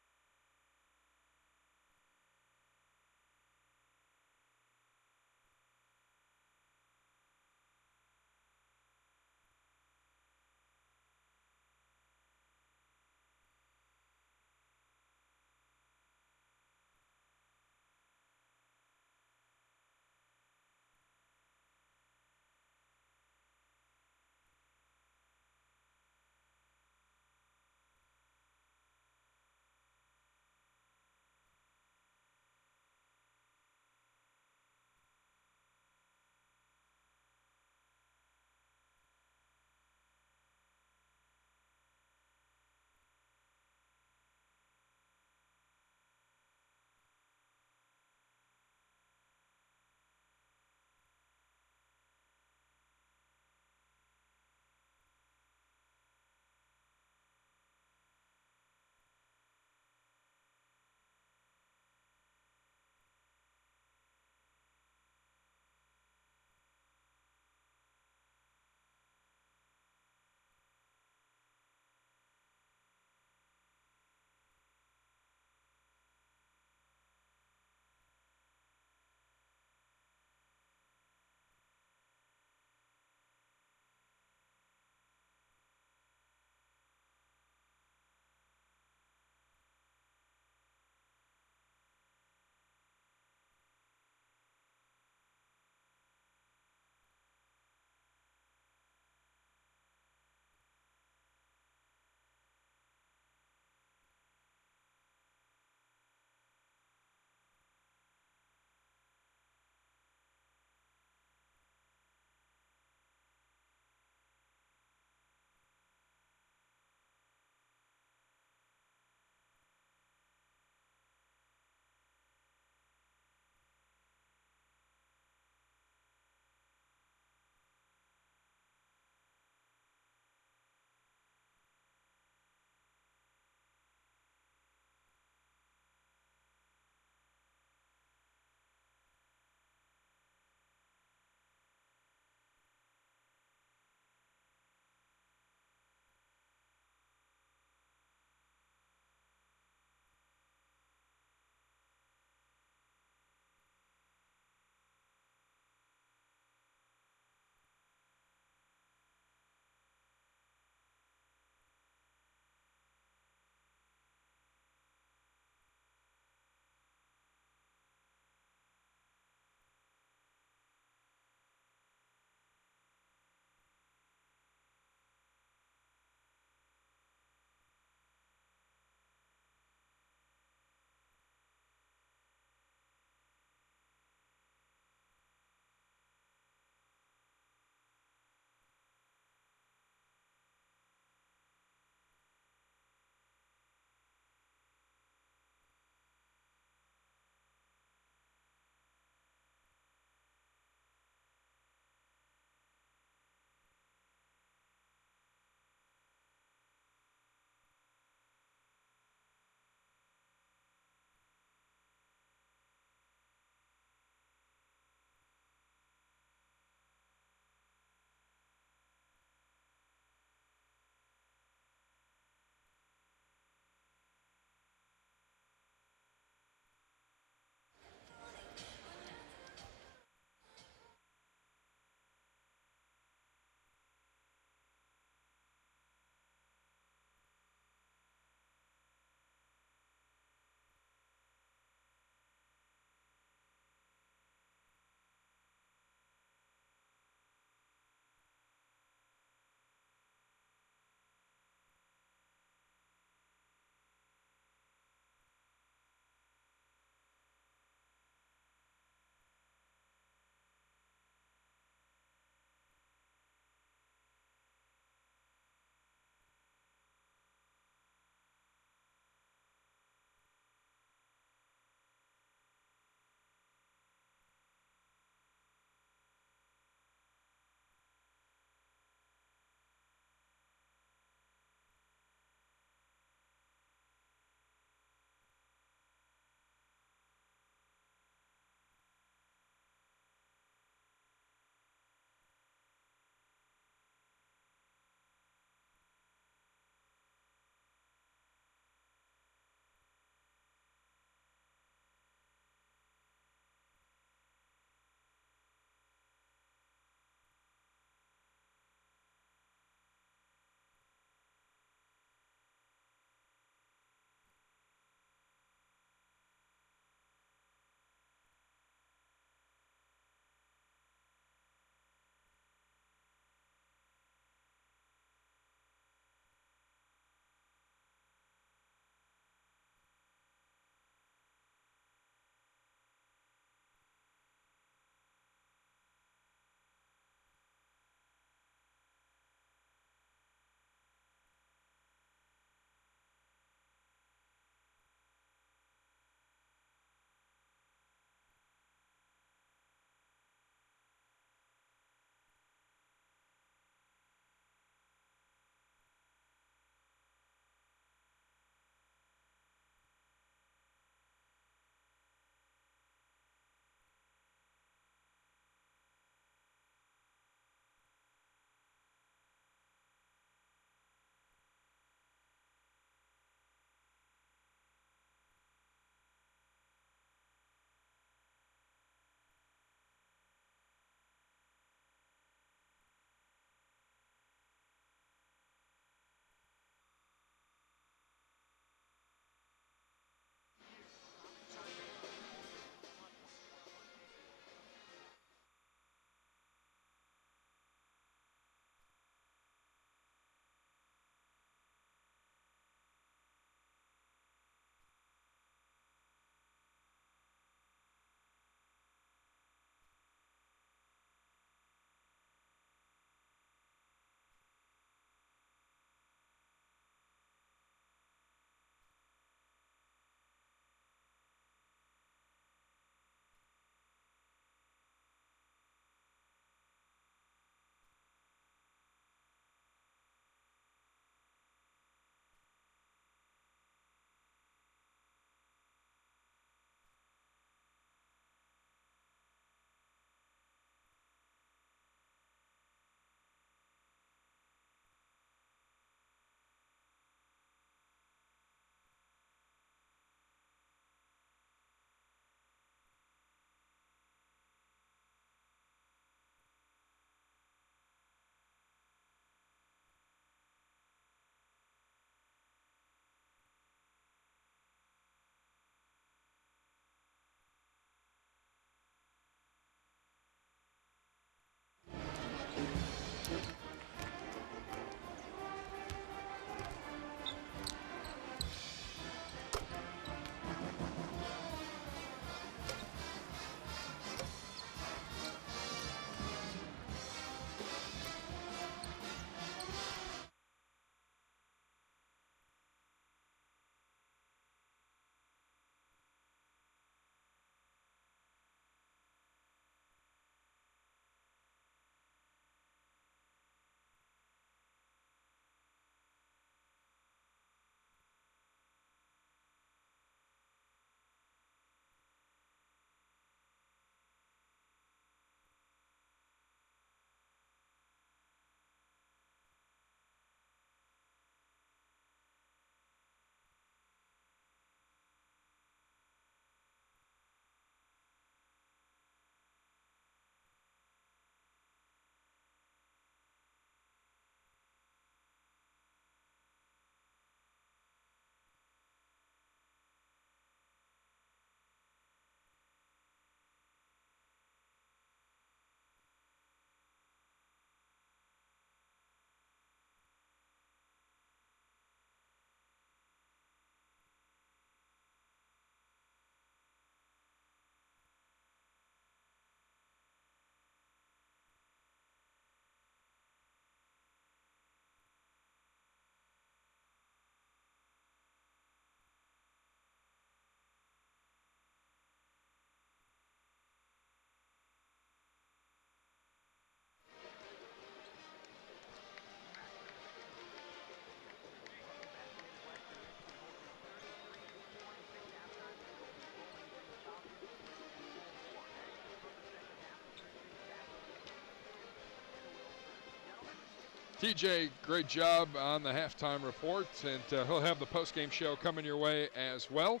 DJ, great job on the halftime report, and he'll have the postgame show coming your way as well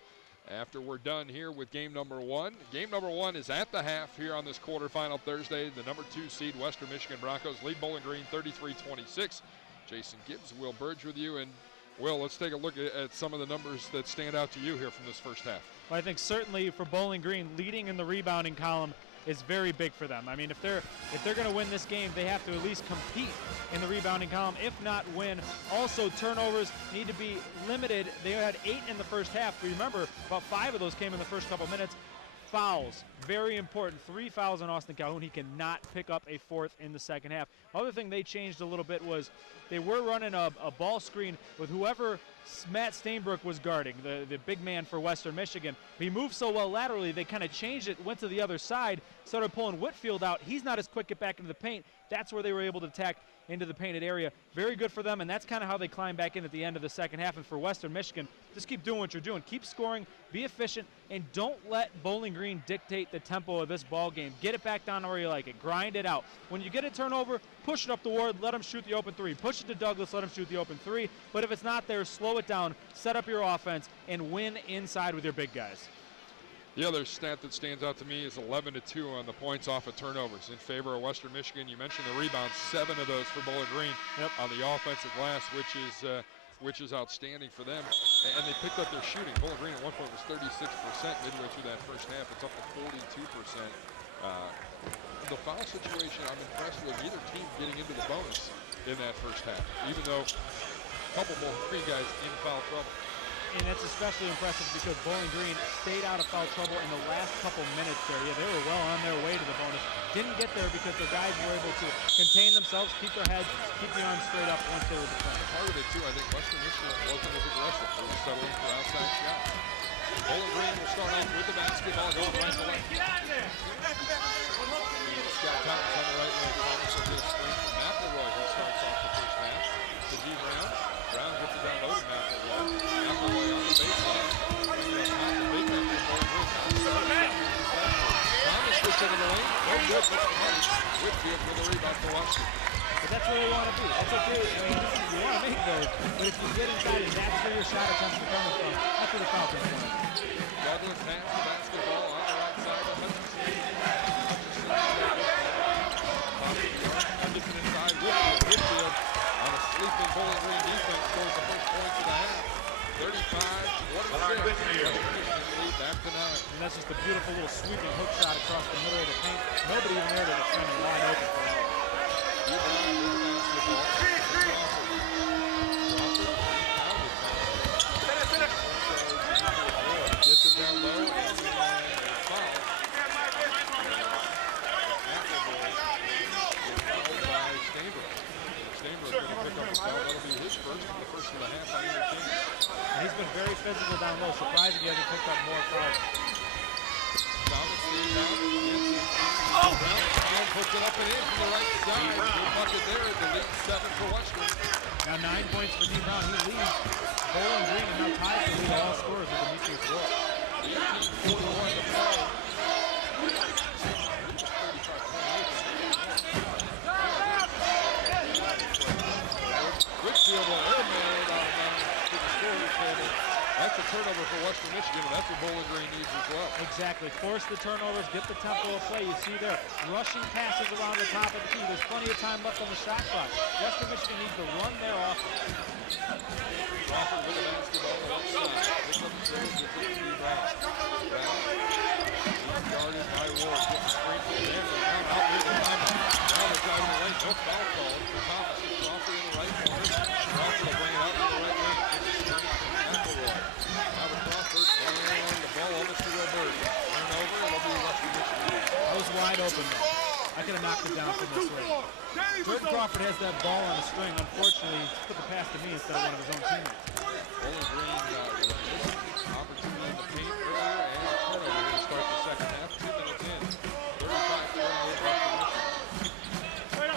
after we're done here with game number 1. Game number 1 is at the half here on this quarterfinal Thursday. The number 2 seed Western Michigan Broncos lead Bowling Green 33-26. Jason Gibbs, Will Burge with you, and Will, let's take a look at some of the numbers that stand out to you here from this first half. Well, I think certainly for Bowling Green, leading in the rebounding column is very big for them. I mean, if they're going to win this game, they have to at least compete in the rebounding column, if not win. Also, turnovers need to be limited. They had 8 in the first half. Remember, about 5 of those came in the first couple minutes. Fouls, very important. 3 fouls on Austin Calhoun. He cannot pick up a 4th in the second half. Other thing they changed a little bit was they were running a ball screen with whoever Matt Stainbrook was guarding, the big man for Western Michigan. He moved so well laterally, they kind of changed it, went to the other side, started pulling Whitfield out. He's not as quick to get back into the paint. That's where they were able to attack into the painted area. Very good for them, and that's kind of how they climb back in at the end of the second half. And for Western Michigan, just keep doing what you're doing. Keep scoring, be efficient, and don't let Bowling Green dictate the tempo of this ball game. Get it back down to where you like it. Grind it out. When you get a turnover, push it up the Ward, let him shoot the open 3. Push it to Douglas, let him shoot the open 3. But if it's not there, slow it down, set up your offense, and win inside with your big guys. The other stat that stands out to me is 11-2 on the points off of turnovers in favor of Western Michigan. You mentioned the rebounds, 7 of those for Bowling Green on the offensive glass, which is outstanding for them. And they picked up their shooting. Bowling Green at one point was 36% midway through that first half. It's up to 42%. The foul situation, I'm impressed with either team getting into the bonus in that first half, even though a couple Bowling Green guys in foul trouble. And that's especially impressive because Bowling Green stayed out of foul trouble in the last couple minutes there. Yeah, they were well on their way to the bonus. Didn't get there because their guys were able to contain themselves, keep their heads, keep the arms straight up once they were defending. Part of it, too, I think Western Michigan wasn't as aggressive. They were settling for outside shots. Bowling Green will start off with the basketball going right to left. Scott Thomas on the right wing. Thomas will get a screen from McElroy, who starts off the first half. To DeeBrown. Brown gets it down low to McElroy. McElroy on the baseline. Thomas gets into the lane. Oh, good. Whitfield with a rebound for Washington. But that's where they want to be. That's okay. You want to make those, but if you get inside and that's where your shot attempts are coming from, that's where the foul comes from. Douglas has the basketball on the right side of Hutchinson. Hutchinson inside. Whitfield on a sleeping Bowling Green defense scores the first points of the half. 35-26. Back to 9. And that's just a beautiful little sweeping hook shot across the middle of the paint. Nobody even there to defend him wide open for that. Gets it down low and foul. By Stainbrook. Stainbrook going to pick up a foul. That'll be his first and the first of the half on either team. And he's been very physical down low. Surprising he hasn't picked up more fouls. Thomas Brown puts it up and in from the right side. Good bucket there at the lead 7 for Western. Now 9 points for DeeBrown. He leads Bowling Green and now ties the lead all scorers with Demetrius Wolf. 18-41 to play. Whitfield will eliminate on to the scoring table. That's a turnover for Western Michigan, and that's what Bowling Green needs as well. Exactly. Force the turnovers, get the tempo of play. You see there, rushing passes around the top of the key. There's plenty of time left on the shot clock. Western Michigan needs to run their offense. Crawford with the basketball on the left side. Picks up the dribble, gets it to DeeBrown. Guarded by Ward. Gets the screen from the end. Now out with the Thomas. Now they're driving the lane. No foul call for Thomas. It's Crawford in the right corner. Crawford will bring it out to the right wing. McElroy. Now to Crawford. And the ball almost to Robert. Turn over. It'll be Western Michigan. I was wide open. I could have knocked it down from this way. Jordan Crawford has that ball on a string. Unfortunately, he took the pass to me instead of one of his own teammates. Bowling Green with a missed opportunity in the paint earlier and a turnover here to start the second half. 2 minutes in. 35-28 Western Michigan.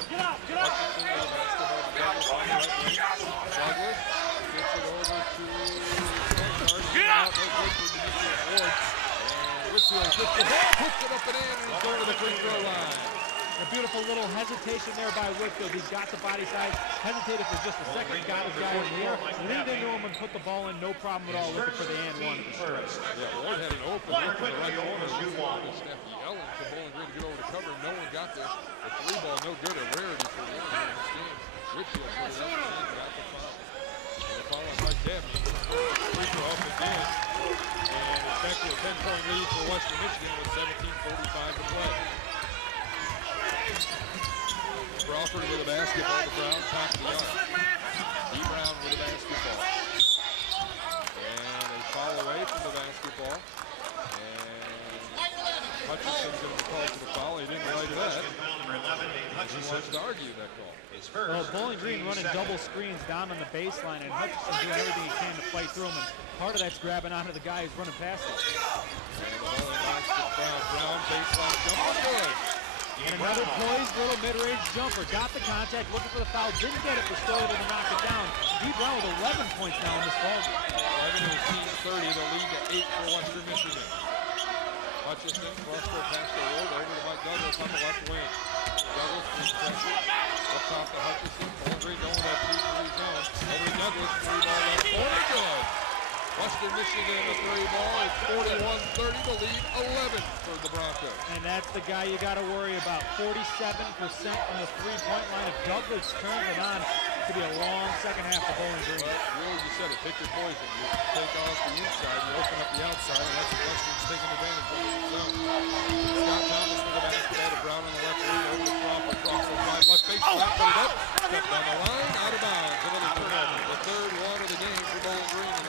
Get out! Get out! Hutchinson with the basketball to Douglas on the right wing. Douglas gets it over to get out! No good for Demetrius Ward. And Whitfield gets the ball, puts it up and in, and he's going to the free throw line. A beautiful little hesitation there by Whitfield. He's got the body size, hesitated for just a second, got his guy in the air, leaned into him and put the ball in, no problem at all, looking for the and one. Yeah, Ward had an open look in the right corner. Steph yelling for Bowling Green to get over to cover. No one got there. The three ball, no good. A rarity for the in this game. Whitfield put it up and got the foul. And the foul on Mike Dabney. Free throw up again. And it's back to a 10-point lead for Western Michigan with 17:45 to play. Crawford with a basketball to Brown, top of the arc. DeeBrown with a basketball. And a foul away from the basketball. And Hutchinson's going to be called for the foul. He didn't like that. He wants to argue that call. Well, Bowling Green running double screens down on the baseline, and Hutchinson doing everything he can to play through them, and part of that's grabbing onto the guy who's running past him. And the ball knocks to Brown. Brown baseline jumper good. And another poised little mid-range jumper. Got the contact, looking for the foul, didn't get it, but still able to knock it down. DeeBrown with 11 points now in this ball game. 11 to the team 30, the lead to 8 for Western Michigan. Hutchinson, cross-court pass to Ward, over to Mike Douglas on the left wing. Douglas is pressure, up top to Hutchinson. Bowling Green going that 2-3 zone. Over to Douglas, three ball left corner, good. Western Michigan, the three ball, it's 41-30, the lead 11 for the Broncos. And that's the guy you got to worry about. 47% from the three-point line. If Douglas turns it on, it could be a long second half for Bowling Green. Well, Will, you said it, pick your poison. You take off the inside, you open up the outside, and that's what Western's taking advantage of. So, Scott Thomas with the basketball to Brown on the left wing, over to Crawford, across the line, left face, put it up, step down the line, out of bounds, another turnover. The third one of the game for Bowling Green, and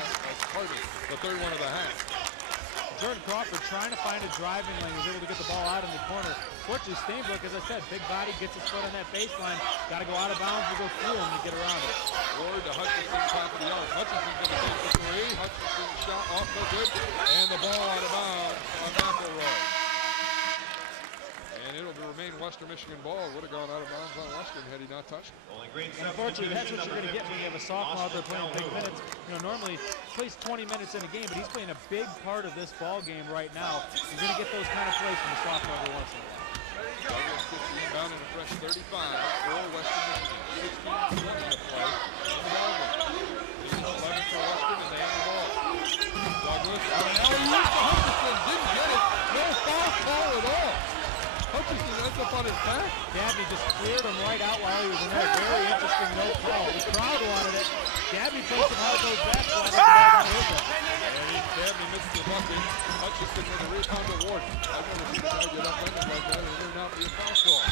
the third one of the half. Jordan Crawford trying to find a driving lane, was able to get the ball out in the corner. Fortunately, Stainbrook, as I said, big body, gets his foot on that baseline. Got to go out of bounds to go through him to get around it. Ward to Hutchinson, top of the arc. Hutchinson's going to take the three. Hutchinson's shot off no good. And the ball out of bounds on McElroy. And it'll remain Western Michigan ball. Would have gone out of bounds on Western had he not touched it. Unfortunately, that's what you're going to get when you have a sophomore out there playing big minutes. You know, normally he plays 20 minutes in a game, but he's playing a big part of this ball game right now. You're going to get those kind of plays from the sophomore every once in a while. Douglas gets the inbound in a fresh 35 for Western Michigan. 16-20 to play in the ball game. This is 11 for Western, and they have the ball. Douglas, Hutchinson didn't get it. No foul call at all. Hutchinson ends up on his back. Dabney just cleared him right out while he was in there. Very interesting no call. The crowd wanted it. Dabney takes him out, goes back, so I think the ball got his back. And Dabney missed the bucket. Hutchinson with a rebound to Ward. I've never seen a guy get up like that and turn out be a foul call.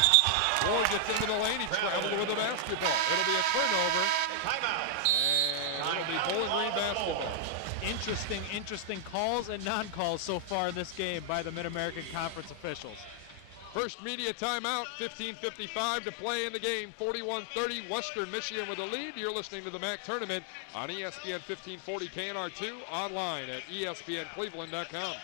Ward gets into the lane. He traveled with the basketball. It'll be a turnover. And it'll be Bowling Green basketball. Interesting calls and non-calls so far in this game by the Mid-American Conference officials. First media timeout, 15:55 to play in the game, 41-30, Western Michigan with a lead. You're listening to the MAC Tournament on ESPN 1540 KNR2, online at espncleveland.com.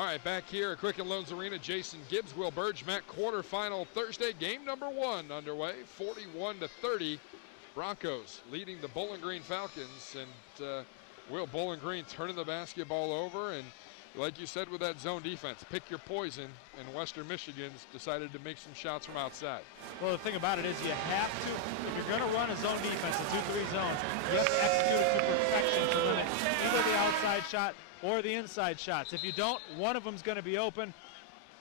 All right, back here at Quicken Loans Arena, Jason Gibbs, Will Burge met quarterfinal Thursday. Game number 1 underway, 41-30. Broncos leading the Bowling Green Falcons, and Will Bowling Green turning the basketball over, and like you said with that zone defense, pick your poison, and Western Michigan's decided to make some shots from outside. Well, the thing about it is you have to, if you're going to run a zone defense, a 2-3 zone, you have to execute it to perfection to limit either the outside shot or the inside shots. If you don't, one of them's going to be open.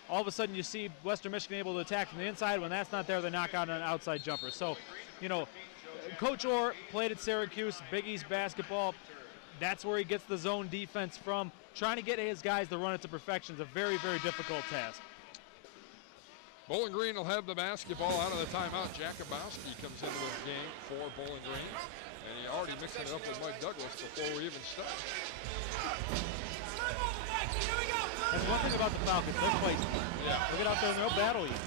All of a sudden you see Western Michigan able to attack from the inside. When that's not there, they knock out an outside jumper. So, you know, Coach Orr played at Syracuse, Big East basketball. That's where he gets the zone defense from. Trying to get his guys to run it to perfection is a very, very difficult task. Bowling Green will have the basketball out of the timeout. Jakubowski comes into this game for Bowling Green, and he already mixing it up with Mike Douglas before we even start. That's one thing about the Falcons, they're fighting. Yeah. Look at out there, they'll battle you.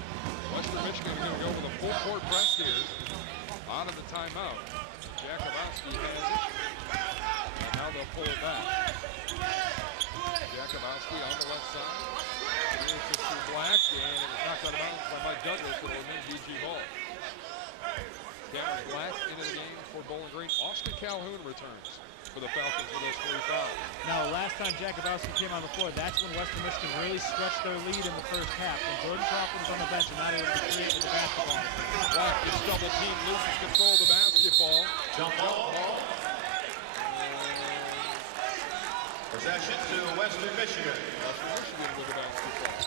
Western Michigan is going to go with a full court press here. Out of the timeout. Jakubowski has it. And now they'll pull it back. Jakubowski on the left side. Here's Mr. Black, and it was knocked out of bounds by Mike Douglas, but it will remain BG ball. Cameron Black into the game for Bowling Green. Austin Calhoun returns for the Falcons with those 3 fouls. Now, last time Jakubowski came on the floor, that's when Western Michigan really stretched their lead in the first half. And Jordan Crawford was on the bench and not able to create with the basketball. Black gets double team, loses control of the basketball. Jump ball. Possession to Western Michigan. Western Michigan with the basketball.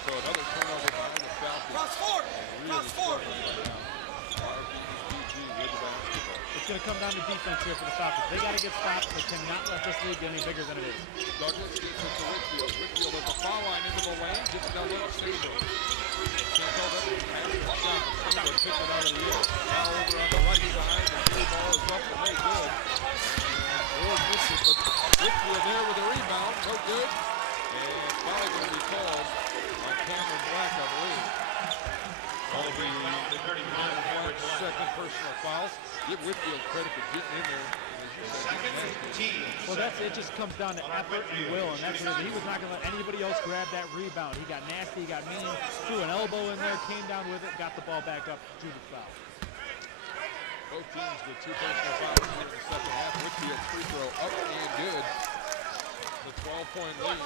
So another turnover by the Falcons. Cross court. Cross court. It's going to come down to defense here for the Falcons. They got to get stops. They cannot let this lead get any bigger than it is. Douglas gets it to Whitfield. Whitfield at the foul line into the lane. Gets it down low to Stabro. Can't tell that was a shot. Stabro picked it out of the air. Now over on the right side. The ball is up and no good. And missed it, but Whitfield there with the rebound. No good. And foul going to be called on Cameron Black, I believe. Ball Green foul to 39. Second personal fouls. Give Whitfield credit for getting in there. Second team. Well, it just comes down to effort and will, and that's what it is. He was not going to let anybody else grab that rebound. He got nasty, he got mean, threw an elbow in there, came down with it, got the ball back up, drew the foul. Both teams with 2 personal fouls here in the second half. Whitfield's free throw up and good. The 12-point lead.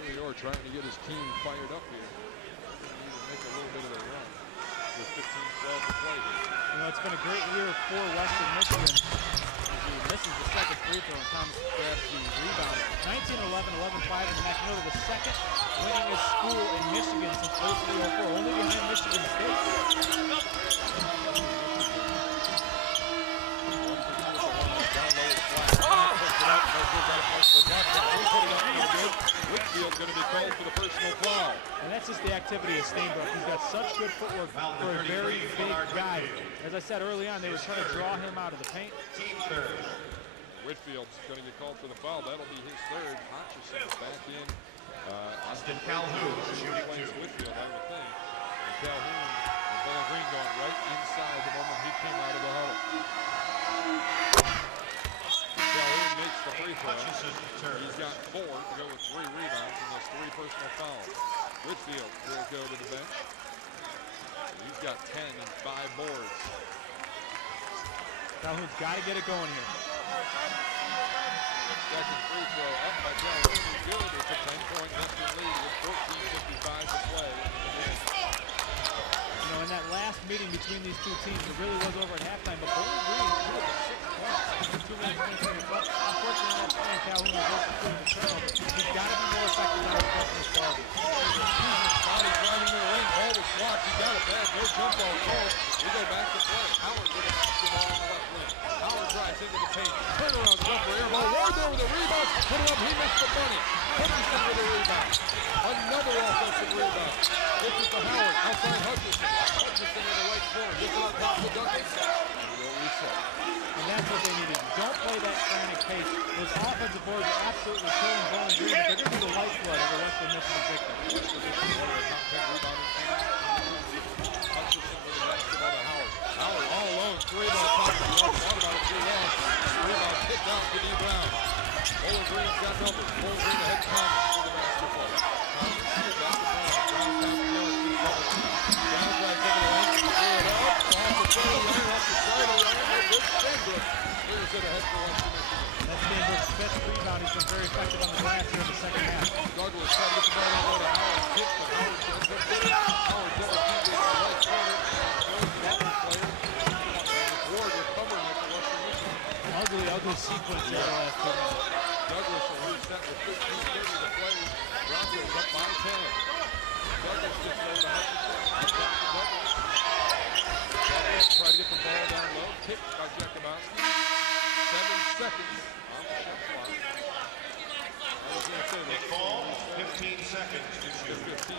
Louis Orr trying to get his team fired up here. They need to make a little bit of a run with 15-12 to play here. You know, it's been a great year for Western Michigan. As he misses the second free throw and Thomas grabs the rebound. 19-11, 11-5 in the match. Another the second winningest school in Michigan since 03-04, only behind Michigan State. Whitfield's going to be called for the personal foul. And that's just the activity of Stainbrook. He's got such good footwork for a very big guy. As I said early on, they were trying to draw him out of the paint. Whitfield's going to get called for the foul. That'll be his third. Hutchison's back in. Austin Calhoun shooting 2. Whitfield, I would think. And Calhoun and Bowling Green going right inside the moment he came out of the huddle. Calhoun makes the free throw. He's got 4 to go with 3 rebounds and those 3 personal fouls. Whitfield will go to the bench. He's got 10 and 5 boards. Calhoun's got to get it going here. Second free throw up by Calhoun is good. It's a 10-point Western lead with 14:55 to play. You know, in that last meeting between these two teams, it really was over at halftime, but Bowling Green put up 6 points. 2 minutes, 20 seconds left. Unfortunately, that's playing Calhoun is also putting the turnover. He's got to be more effective on his personal ball. Body driving to the lane. Ball was blocked. He got it back. No jump ball called. We go back to play. Howard with a basketball on the left wing. Howard drives into the paint. Turnaround jumper. Air ball. Ward there with a rebound. Put it up. He missed the money. Hutchinson with a rebound. Another offensive rebound. Gets it to Howard. Outside Hutchinson. Hutchinson in the right corner. Gets it on top of Duncan. Will reset. And that's what they needed. Don't play that frantic pace. Those offensive boards are absolutely killing Bowling Green. They're going to be the lifeblood of the Western Michigan victory. Hutchinson with the basketball to Howard. Howard all alone. 3 ball top of the arm. Thought about it too long. Rebound kicked out to DeeBrown. Bowling Green's got numbers. Bowling Green ahead comes. seconds on the shot clock. I was going to say Nick Ball, 15 seconds to shoot. 15.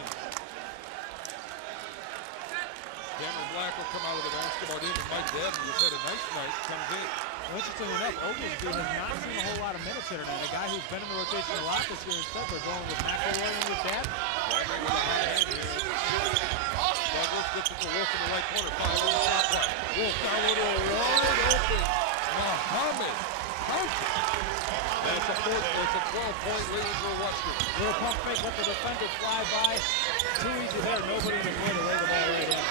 Cameron Black will come out of the basketball game, and Mike Dabney has had a nice night, comes in. Well, interestingly enough, Oglesby has not seen a whole lot of minutes here tonight. A guy who's been in the rotation a lot this year. Instead, they're going with McElroy and with Dabney. Douglas gets it to Wolf in the right corner. 5 on the shot clock. Wolf down low to a wide open Muhammad. That's a 12-point lead for Western. Little pump fake, let the defender fly by. Too easy there. Nobody in the play to lay the ball right in.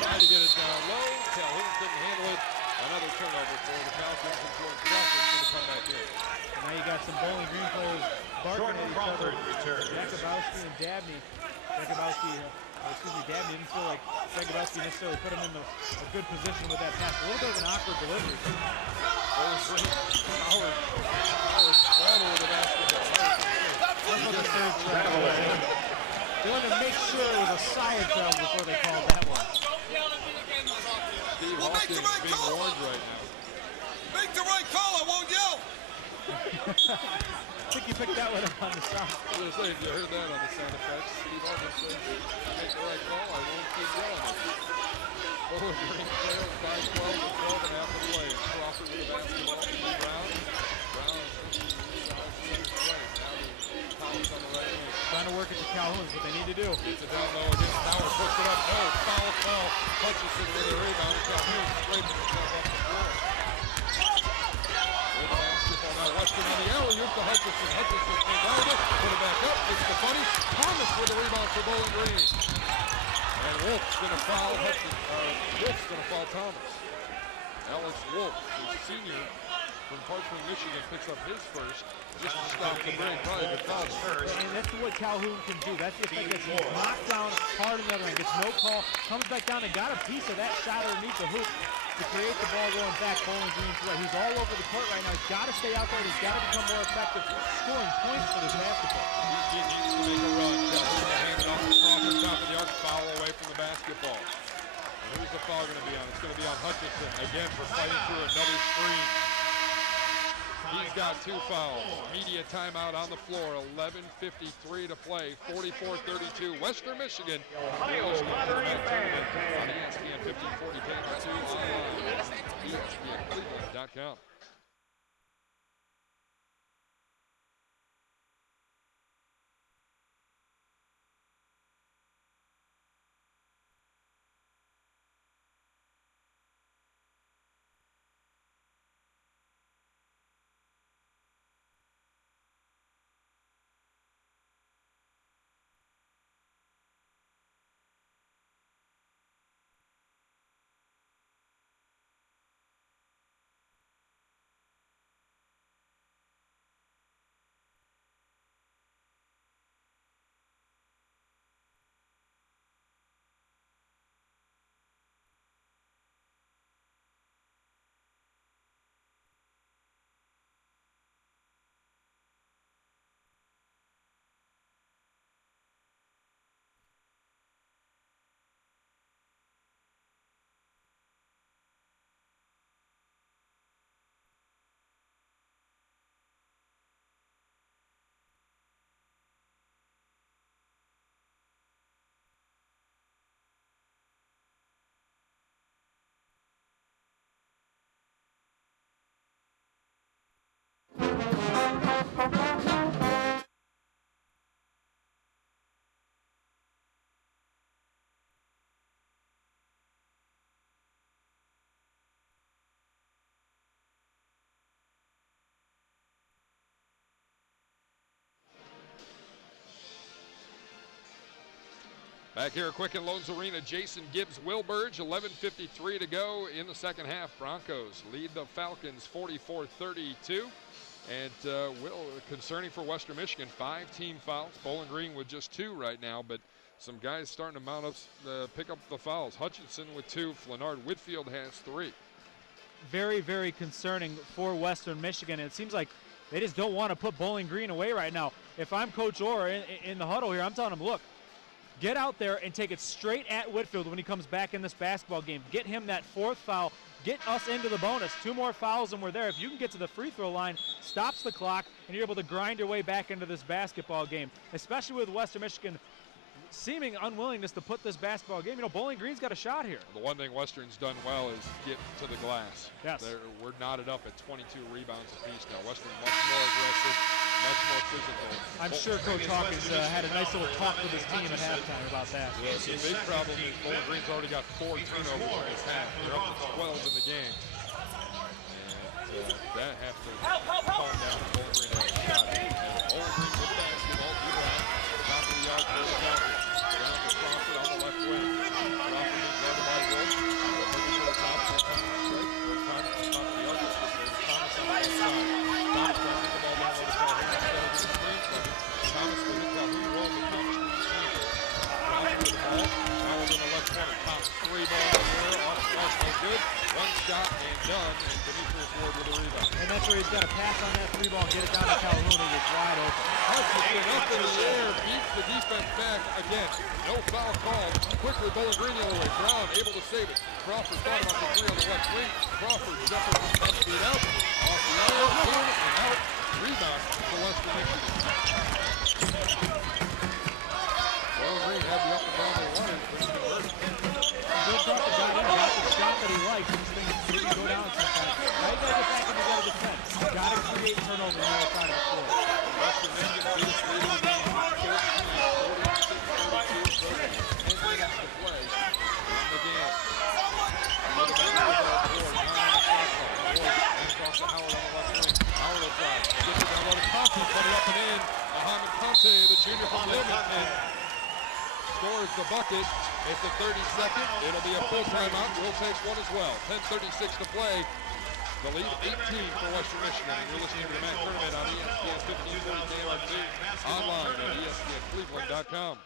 Trying to get it down low. Calhoun couldn't handle it. Another turnover for the Falcons, and Jordan Crawford's going to come back in. And now you got some Bowling Green players barking at each other. Jakubowski and Dabney. Dabney didn't feel like Jakubowski necessarily put him in a good position with that pass. A little bit of an awkward delivery. Howard travel with the basketball. They wanted to make sure it was a side travel before they called that one. Steve Hawkins being warned right now. Make the right call, I won't yell. I think you picked that one up on the side. I was going to say, if you heard that on the sound effects, Steve Hawkins said, make the right call, I won't keep yelling at you. Bowling Green trails by 12 with 12 and a half to play. Crawford with the basketball. Brown seventh place. Now the Collins on the right wing. Trying to work it to Calhoun, what they need to do. Gets it down low against Howard, puts it up. No, foul. Hutchinson with a rebound. Calhoun scraping himself off the floor. With the basketball now, Western on the alley-oop to Hutchinson. Hutchinson came down with it, put it back up. It's the funny. Thomas with the rebound for Bowling Green. And Wolf's going to foul Wolf's going to foul Thomas. Alex Wolf, the senior from Parchment, Michigan, picks up his first. Just to stop the break, probably the foul first. And that's what Calhoun can do. That's the effect that he's knocked down hard in the other end. Gets no call, comes back down and got a piece of that shot underneath the hoop to create the ball going back. Bowling Green's way. He's all over the court right now. He's got to stay out there. He's got to become more effective scoring points for this basketball. He needs to make a run. Calhoun to hand it off to Crawford, top of the arc, foul away from the basketball. And who's the foul going to be on? It's going to be on Hutchinson, again, for fighting through another screen. He's got 2 fouls. Media timeout on the floor. 11:53 to play. 44-32. Western Michigan. Ohio Lottery fans. On ESPN 1540 KM2 online. ESPNCleveland.com. Back here at Quicken Loans Arena, Jason Gibbs, Will Burge, 11:53 to go in the second half. Broncos lead the Falcons 44-32. And Will, concerning for Western Michigan, 5 team fouls. Bowling Green with just 2 right now, but some guys starting to mount up, pick up the fouls. Hutchinson with 2, Flanard Whitfield has 3. Very, very concerning for Western Michigan. And it seems like They just don't want to put Bowling Green away right now. If I'm Coach Orr in the huddle here, I'm telling him, look, get out there and take it straight at Whitfield when he comes back in this basketball game. Get him that 4th foul. Get us into the bonus. 2 more fouls and we're there. If you can get to the free throw line, stops the clock, and you're able to grind your way back into this basketball game, especially with Western Michigan seeming unwillingness to put this basketball game. Bowling Green's got a shot here. The one thing Western's done well is get to the glass. Yes. We're knotted up at 22 rebounds apiece now. Western much more aggressive, much more physical. I'm sure Coach Hawkins had a nice little talk with his team at halftime about that. Yeah, the big problem is Bowling Green's already got 4 turnovers in this half. They're up to 12 in the game. And that has to calm down. Bowling Green has a shot. And Bowling Green with basketball, DeeBrown, top of the yard for the count. Down to Crawford on the left wing. Crawford being guarded by Wolf. Looking for the top. Here comes the strike. Here comes the top of the other. Thomas on the left side. Thomas trying to get the ball down low to Calhoun. Instead of getting screens from him. Thomas with it. Calhoun rolls with Thomas to the receiver. Crawford with the ball. Fowler in the left corner. Thomas 3 ball in the air. Off the glass, no good. 1 shot and done. And Demetrius Ward with the rebound. And that's where he's got to pass on that 3 ball, get it down to Calhoun, and he's wide open. Hutchinson up in the air, beats the defense back again. No foul called. Quickly, Bowling Green the other way. Brown able to save it. Crawford thought about the 3 on the left wing. Crawford jumping from 10 feet out. Off the air, in and out. Rebound for Western Michigan. Bowling Green had the up and down they wanted, but he converted. Bill Crawford got the shot that he likes. These things go down sometimes. Now you got to get back and you got to defend. You got to create turnover on the other side of the floor. Western Michigan beats the lead in the game. 46-42, 10 minutes to play in the game. Another basketball board. 9 across the Howard on the left wing. Howard will drive. Gets it down low to Conte. Put it up and in. Mohamed Conte, the junior from Livingston, scores the bucket. It's the 32nd. It'll be a full timeout. We'll take one as well. 10:36 to play. The lead 18 for Western Michigan. And you're listening to the MAC Tournament on ESPN 1540 KLRT, online at ESPNCleveland.com.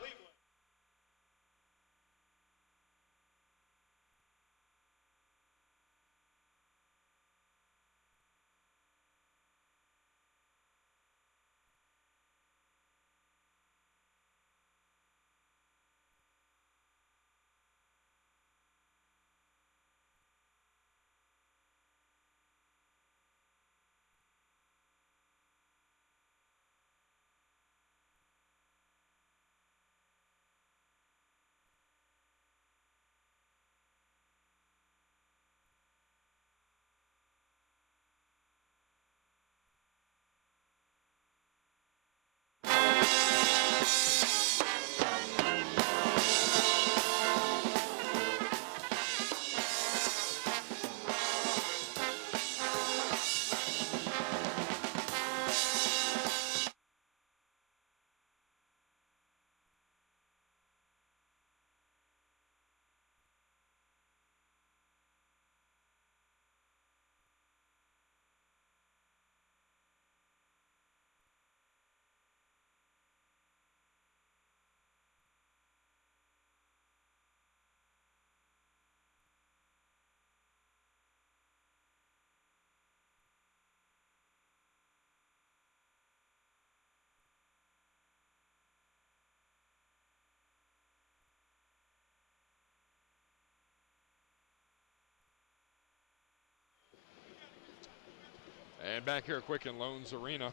And back here at Quicken Loans Arena,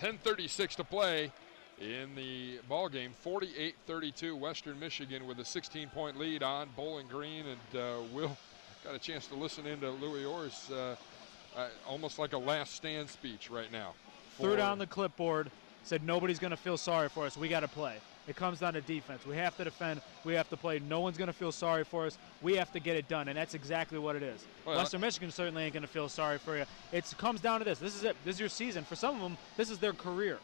10:36 to play in the ball game. 48-32, Western Michigan with a 16-point lead on Bowling Green. And Will got a chance to listen into Louis Orr's almost like a last stand speech right now. Threw down the clipboard, said nobody's going to feel sorry for us. We got to play. It comes down to defense. We have to defend. We have to play. No one's going to feel sorry for us. We have to get it done, and that's exactly what it is. Well, Western Michigan certainly ain't going to feel sorry for you. It comes down to this. This is it. This is your season. For some of them, this is their career.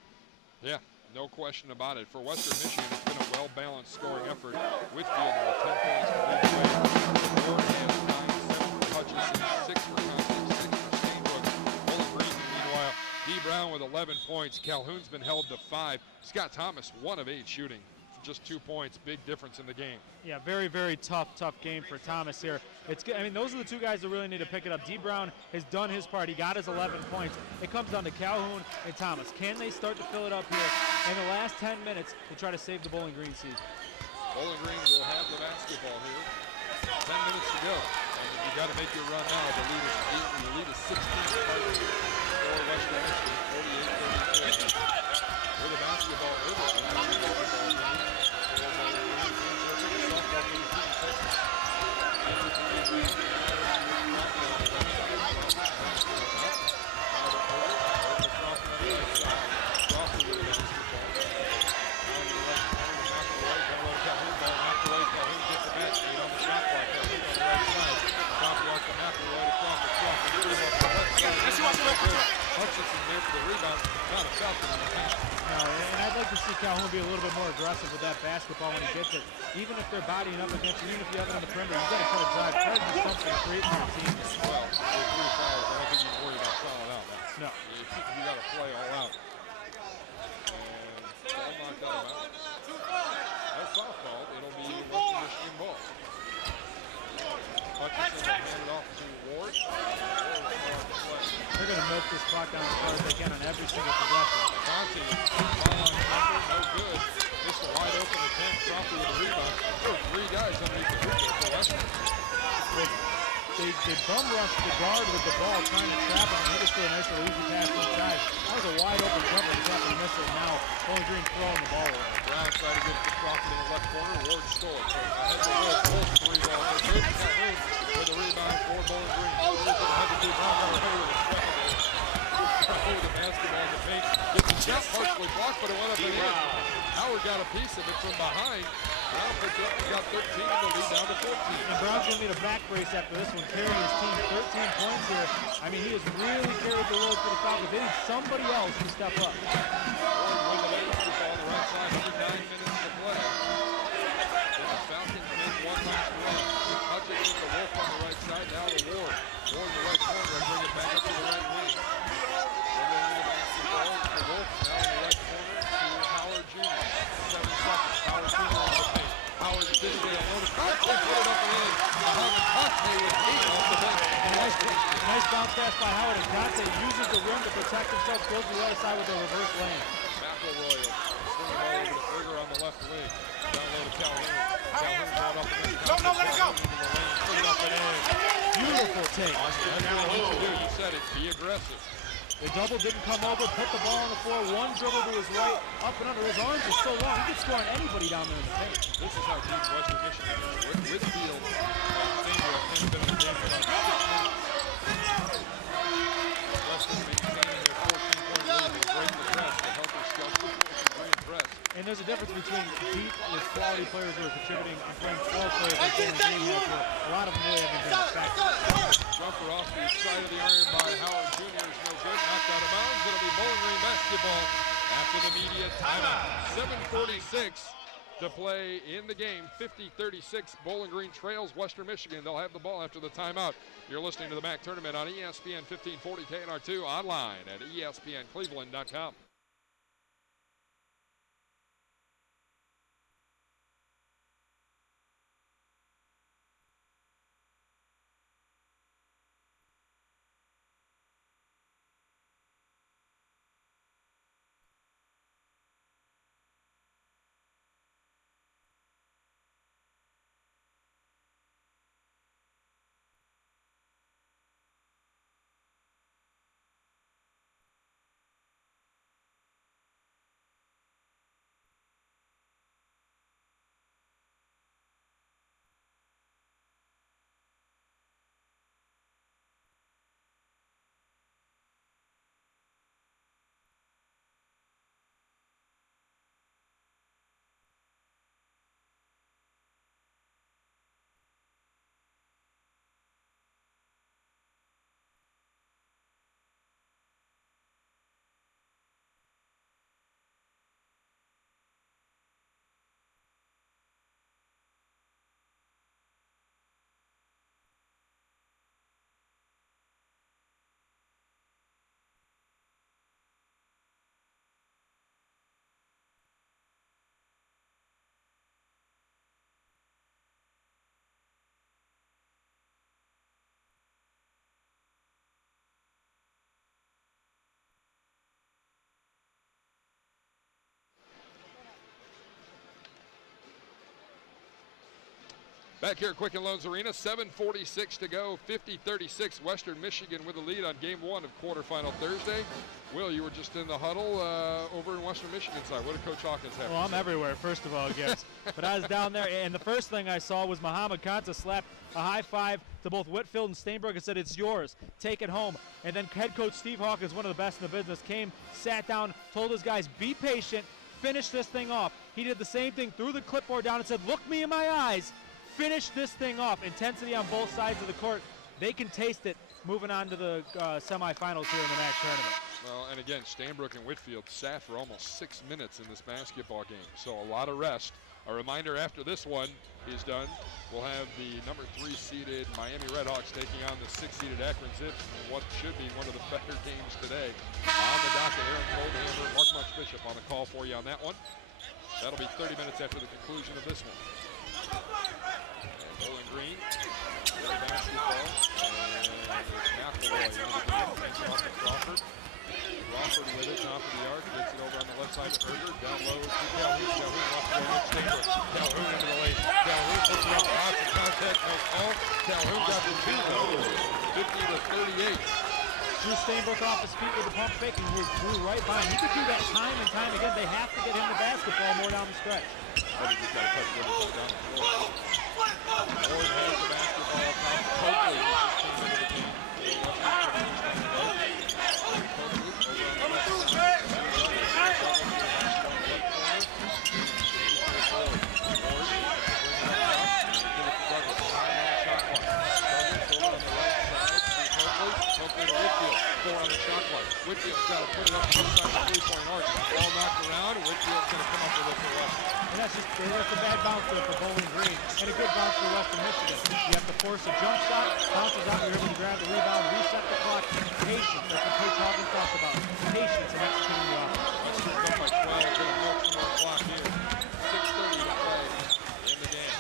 Yeah, no question about it. For Western Michigan, it's been a well-balanced scoring effort. Whitfield with 10 points to lead the way. Ward has 9, 7 for Hutchinson, 6 for Conte, 6 for Stainbrook. Bowling Green, meanwhile, DeeBrown with 11 points. Calhoun's been held to 5. Scott Thomas, 1 of 8 shooting just 2 points. Big difference in the game. Yeah, very, very tough game for Thomas here. I mean, those are the two guys that really need to pick it up. DeeBrown has done his part. He got his 11 points. It comes down to Calhoun and Thomas. Can they start to fill it up here in the last 10 minutes to try to save the Bowling Green season? Bowling Green will have the basketball here. 10 minutes to go. And you got to make your run now. The lead is 16 points for Western Michigan, 48-34. With the basketball over. Hutchinson there for the rebound. Not a foul. No, and I'd like to see Calhoun be a little bit more aggressive with that basketball when he gets it. Even if they're bodying up against you, even if you have it on the perimeter, you've got to try to drive. Try to do something to create for your team. Well, with 3 fouls, I don't think you can worry about fouling out now. No. You got to play all out. And ball knocked out of bounds. That's foul called. It'll be Western Michigan ball. Hutchinson will hand it off to Ward. They're going to milk this clock down as far as they can on every single possession. Conti, ball on Crawford, no good. Missed a wide open attempt. Crawford with a rebound. There were 3 guys underneath the hoop there for Western. They bum rushed the guard with the ball, trying to trap him, and he just threw a nice little easy pass inside. That was a wide open jumper. He's happened to miss it now. Bowling Green throwing the ball away. Brown tried to get it to Crawford in the left corner. Ward stole it. So ahead to Ward, both 3 balls. They're good. Calhoun with the rebound for Bowling Green. Ahead to DeeBrown got away with a second. Over the basketball in the paint. Gets the shot partially blocked, but it went up and in. Howard got a piece of it from behind. Brown picked it up and got 13. The lead down to 14. And Brown's going to need a back brace after this one, carrying his team 13 points here. I mean, he has really carried the load for the Falcons. They need somebody else to step up. Ward with the basketball on the right side. Under 9 minutes to play. The Falcons made one last run. Hutchinson to Wolf on the right side. Now to Ward. Ward in the right corner. And bring it back up to the right wing. Wolf now in the right corner to Howard Jr. 7 seconds. Howard Jr. on the paint. Howard did it on the put it up and in. Mohamed Conte with 8 off the bench. Nice bounce pass by Howard, and Conte uses the rim to protect himself, goes to the other side with a reverse lane. McElroy swinging all over the trigger on the left wing. Down low to Calhoun. Calhoun brought up against No, let it go. Put it up and in. Beautiful take. That's what you do. You said it. Be aggressive. The double didn't come over, put the ball on the floor, one dribble to his right, up and under. His arms are so long, he could score on anybody down there in the paint. This is how deep Western Michigan is. With Field, Sandra has been in the game for about 15 minutes. Western maintaining their 14-point lead. They break the press. They help their Skelton great press. And there's a difference between deep with quality players who are contributing and playing 12 players like Bowling Green has, where a lot of them really haven't been effective. Jumper off the side of the iron by Howard Jr. is no good. Knocked out of bounds. It'll be Bowling Green basketball after the media timeout. 7:46 to play in the game. 50-36. Bowling Green trails Western Michigan. They'll have the ball after the timeout. You're listening to the MAC tournament on ESPN 1540 KNR2 online at ESPNCleveland.com. Back here at Quicken Loans Arena, 7:46 to go, 50-36. Western Michigan with the lead on game one of quarterfinal Thursday. Will, you were just in the huddle over in Western Michigan side. What did Coach Hawkins have? Well, I'm everywhere, first of all, Gibbs. But I was down there, and the first thing I saw was Muhammad Kanta slap a high five to both Whitfield and Steinbrook and said, "It's yours. Take it home." And then head coach Steve Hawkins, one of the best in the business, came, sat down, told his guys, "Be patient, finish this thing off." He did the same thing, threw the clipboard down and said, "Look me in my eyes. Finish this thing off." Intensity on both sides of the court. They can taste it moving on to the semifinals here in the MAC tournament. Well, and again, Steinbrook and Whitfield sat for almost 6 minutes in this basketball game, so a lot of rest. A reminder, after this one is done, we'll have the number 3 seeded Miami Redhawks taking on the 6 seeded Akron Zips in what should be one of the better games today. On the docket, Aaron Goldhammer, Mark Munch Bishop on the call for you on that one. That'll be 30 minutes after the conclusion of this one. And Bowling Green, really basketball, and McElroy into the game, takes it off to Crawford. Crawford with it, top of the arc, gets it over on the left side to Erger, down low to Calhoun. Calhoun off the way with Steinbrook. Calhoun into the lane. Calhoun puts it up, lots of contact, no call. Calhoun got the two, though, 50-38. Drew Steinbrook off his feet with the pump fake, and he drew right by him. He could do that time and time again. They have to get him the basketball more down the stretch. I think he's got to touch the other side down the floor. Ford has the basketball. Tom Coakley is his team into the game. Whitfield's got to put it up on the side of the three-point arc. Ball knocked around, and Whitfield's going to come up with it for Western. And that's a bad bounce there for Bowling Green, and a good bounce for Western Michigan. You have to force a jump shot, bounces out, you're able to grab the rebound, reset the clock. Patience, that's what Coach Hawkins talked about. Patience in executing the offense. Western's up by 12, going to milk some more clock here. 6:30 to play in the game.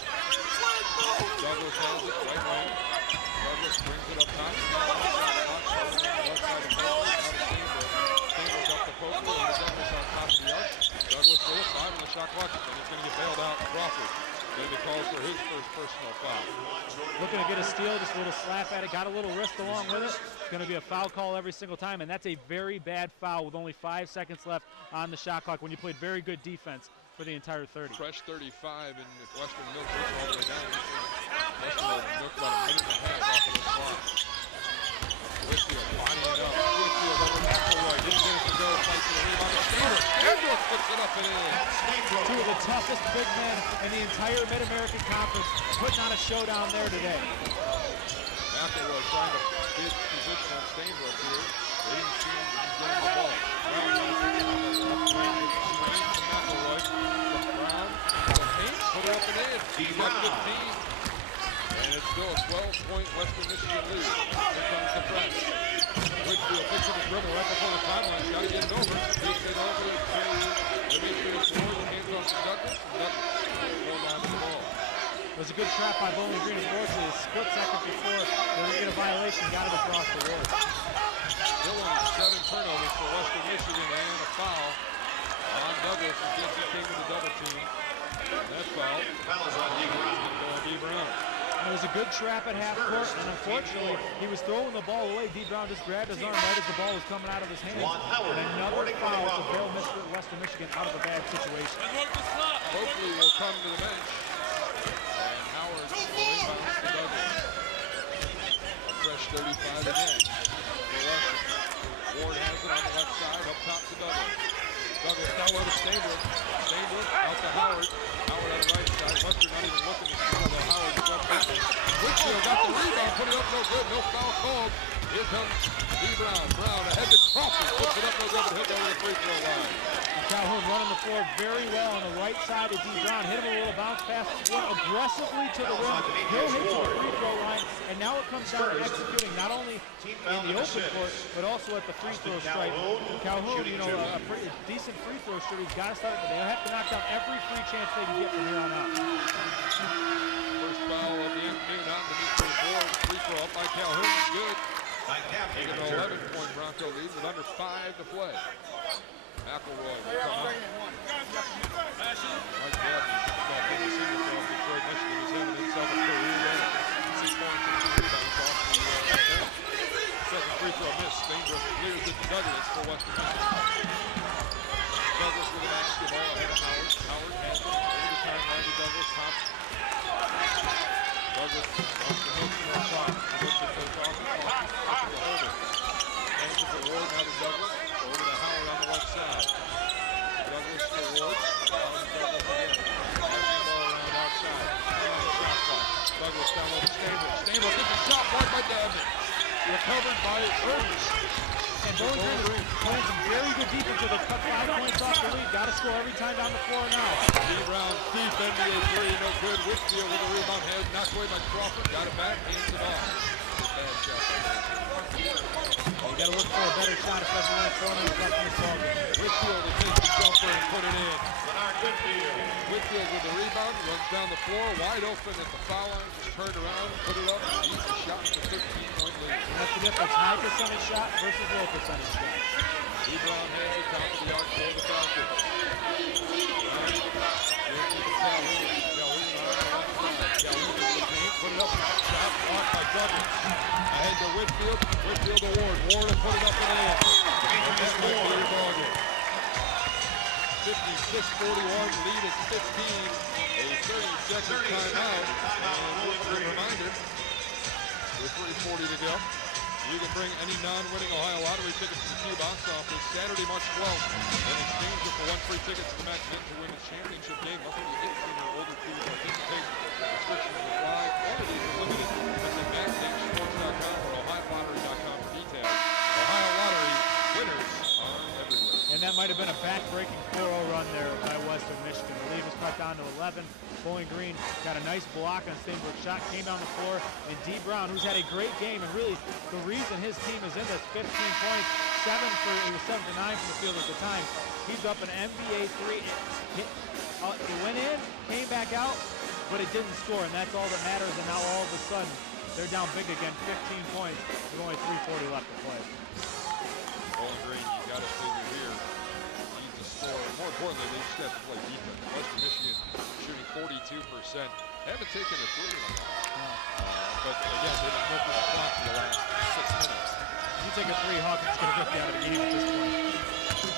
Douglas has it, right wing. Douglas brings it up top. Douglas with it, 5 on the shot clock, and he's going to get bailed out. Crawford going to be called for his first personal foul. Looking to get a steal, just a little slap at it, got a little wrist along with it. It's going to be a foul call every single time, and that's a very bad foul with only 5 seconds left on the shot clock when you played very good defense for the entire 30. Fresh 35, and if Western milks this all the way down, Western will milk about a minute and a half off of this clock. Whitfield lining it up. Whitfield over McElroy. Didn't get it to go. Fights for the rebound. Steinbrook puts it up and in. Two of the toughest big men in the entire Mid-American Conference putting on a showdown there today. McElroy trying to get position on Steinbrook here. They didn't see him. He's getting the ball. McElroy. Brown. Put it up and in. He's got 15. And it's still a 12-point Western Michigan lead. Here comes the press. Whitfield picks up his dribble right before the timeline. Got to get it over. Gets it over to the floor. The hands off to Douglas. Douglas going down the ball. It was a good trap by Bowling Green. Unfortunately, a split second before they would get a violation. Got it across the wall. Still on 7 turnovers for Western Michigan and a foul on Douglas in case he came with a double team. That foul. Foul is on DeeBrown. It was a good trap at half court, and unfortunately, he was throwing the ball away. DeeBrown just grabbed his arm right as the ball was coming out of his hand. And another foul to bail Western Michigan out of a bad situation. Coakley will come to the bench, and Howard will inbound to Douglas. A fresh 35 again for Western. Ward has it on the left side, up top to Douglas. Douglas down low to Steinbrook. Steinbrook out to Howard. Howard on the right side. Western not even looking to see whether Howard is up there. Whitfield got the rebound, put it up no good. No foul called. Here comes DeeBrown. Brown ahead to Crawford. Puts it up no good, but he'll go to the free throw line. Calhoun running the floor very well on the right side of DeeBrown. Hit him a little bounce pass. Went aggressively to the rim. He'll hit to the free throw line. And now it comes down to executing not only in the open court, but also at the free throw stripe. Calhoun, you know, a pretty decent free throw shooter. He's got to start, but they'll have to knock down every free chance they can get from here on out. First foul of the afternoon on the mid-court. Free throw up by Calhoun. Good. Taking an 11-point Bronco lead with under 5 to play. McElroy will come out. Mike Gavin back in the senior from Detroit Western Michigan is having itself a career day. 6 points and 2 rebounds off the bench. Second free throw miss. Stainbrook clears it to Douglas for Western Michigan. Douglas with the basketball ahead of Howard. Howard has it over the timeline to Douglas. Thompson. Douglas wants to hit from top. Looks at the top. Up to the holder. Hands it to Ward. Now to Douglas. Over to Howard on the left side. Douglas to Ward. Douglas again. Passing the ball around outside. On the shot clock. Douglas down low to Stainbrook. Stainbrook gets a shot blocked by Devin. Recovered by Ernest. And Bowling Green playing some very good defense with a cut 5 points off the lead. Got to score every time down the floor now. DeeBrown deep NBA three, no good. Whitfield with the rebound, has knocked away by Crawford. Got it back, hands it off. Bad shot. You got to look for a better shot, especially when it's 4 minutes left in this ball game. Whitfield will take the jumper and put it in. Whitfield with the rebound, runs down the floor, wide open at the foul line, just turned around, put it up, and beats the shot with a 13-point lead. And that's the difference, high percentage shot versus low percentage shot. DeeBrown has it top of the arc for the Falcons. Calhoun into the paint, put it up, shot blocked by Douglas. Ahead to Whitfield, Whitfield to Ward. Ward will put it up and in. And that might be your ball game. 56-41, lead is 15. A 30-second timeout. And just a reminder, with 3:40 to go, you can bring any non-winning Ohio Lottery tickets to the Q box office Saturday, March 12th, and exchange it for 1 free ticket to the match meant to win a championship game. Nothing to 18 or older to participate. Restrictions apply. Quantities are limited. Visit backstagesports.com or ohiolottery.com for details. Ohio Lottery winners are everywhere. And that might have been a back-breaking 4-0 run there by Western Michigan. The lead was cut down to 11. Bowling Green got a nice block on Stainbrook's shot, came down the floor, and DeeBrown, who's had a great game, and really the reason his team is in this, 15 points, it was 7 to 9 from the field at the time. He's up an NBA three. It went in, came back out, but it didn't score, and that's all that matters. And now all of a sudden, they're down big again, 15 points with only 3:40 left to play. Bowling Green, you got to figure here, need to score. More importantly, they just have to play defense. Western Michigan shooting 42%. Haven't taken a three in a while. But again, they've been milking the clock for the last 6 minutes. If you take a three, Hawkins is going to rip you out of the game at this point.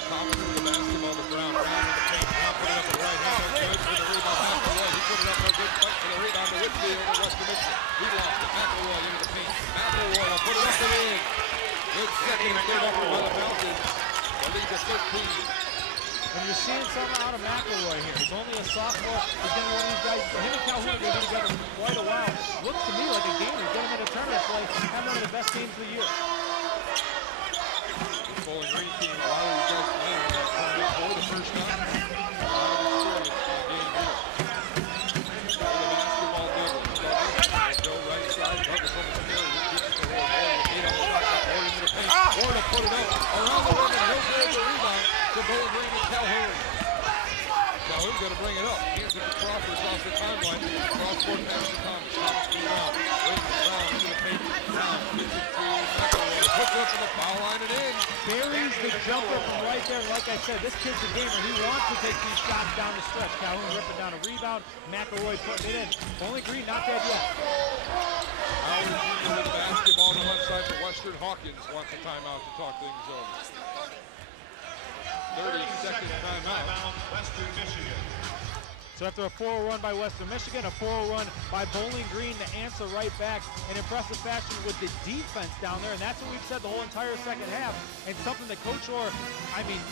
Thomas with the basketball to Brown. Brown in the paint. Brown put it up with the right hand. No good. With the rebound. McElroy. He put it up. No good. Fight for the rebound to Whitfield of Western Michigan. He lost it. McElroy into the paint. McElroy will put it up and in. Good second and third effort by the Falcons. The lead to 13. And you're seeing something out of McElroy here. He's only a sophomore. He's going to be one of these guys. Him and Calhoun have been together for quite a while. Looks to me like a gamer. Get him in a tournament play. Have one of the best games of the year. Bowling Green team, a lot of these guys playing in that tournament for the first time. A lot of experience in the game here. With the basketball, Douglas. Go right side. Douglas over the middle. He gets it to Ward. Ward with 8 on the shot clock. Ward into the paint. Ward will put it up around the rim and he'll grab the rebound to Bowling Green and Calhoun. Calhoun's going to bring it up. Hands it to Crawford off the timeline. Cross-court pass to Thomas. Thomas to Brown. Brings Brown into the paint. Brown gets it to McElroy. Puts it up to the foul line and in. Buries the jumper from right there. Like I said, this kid's a gamer. He wants to take these shots down the stretch. Calhoun ripping down a rebound. McElroy putting it in. Bowling Green not dead yet. Howard is with the basketball on the left side for Western. Hawkins wants a timeout to talk things over. 30-second timeout. Western Michigan. So after a 4-0 run by Western Michigan, a 4-0 run by Bowling Green to answer right back in impressive fashion with the defense down there. And that's what we've said the whole entire second half. And something that Coach Orr,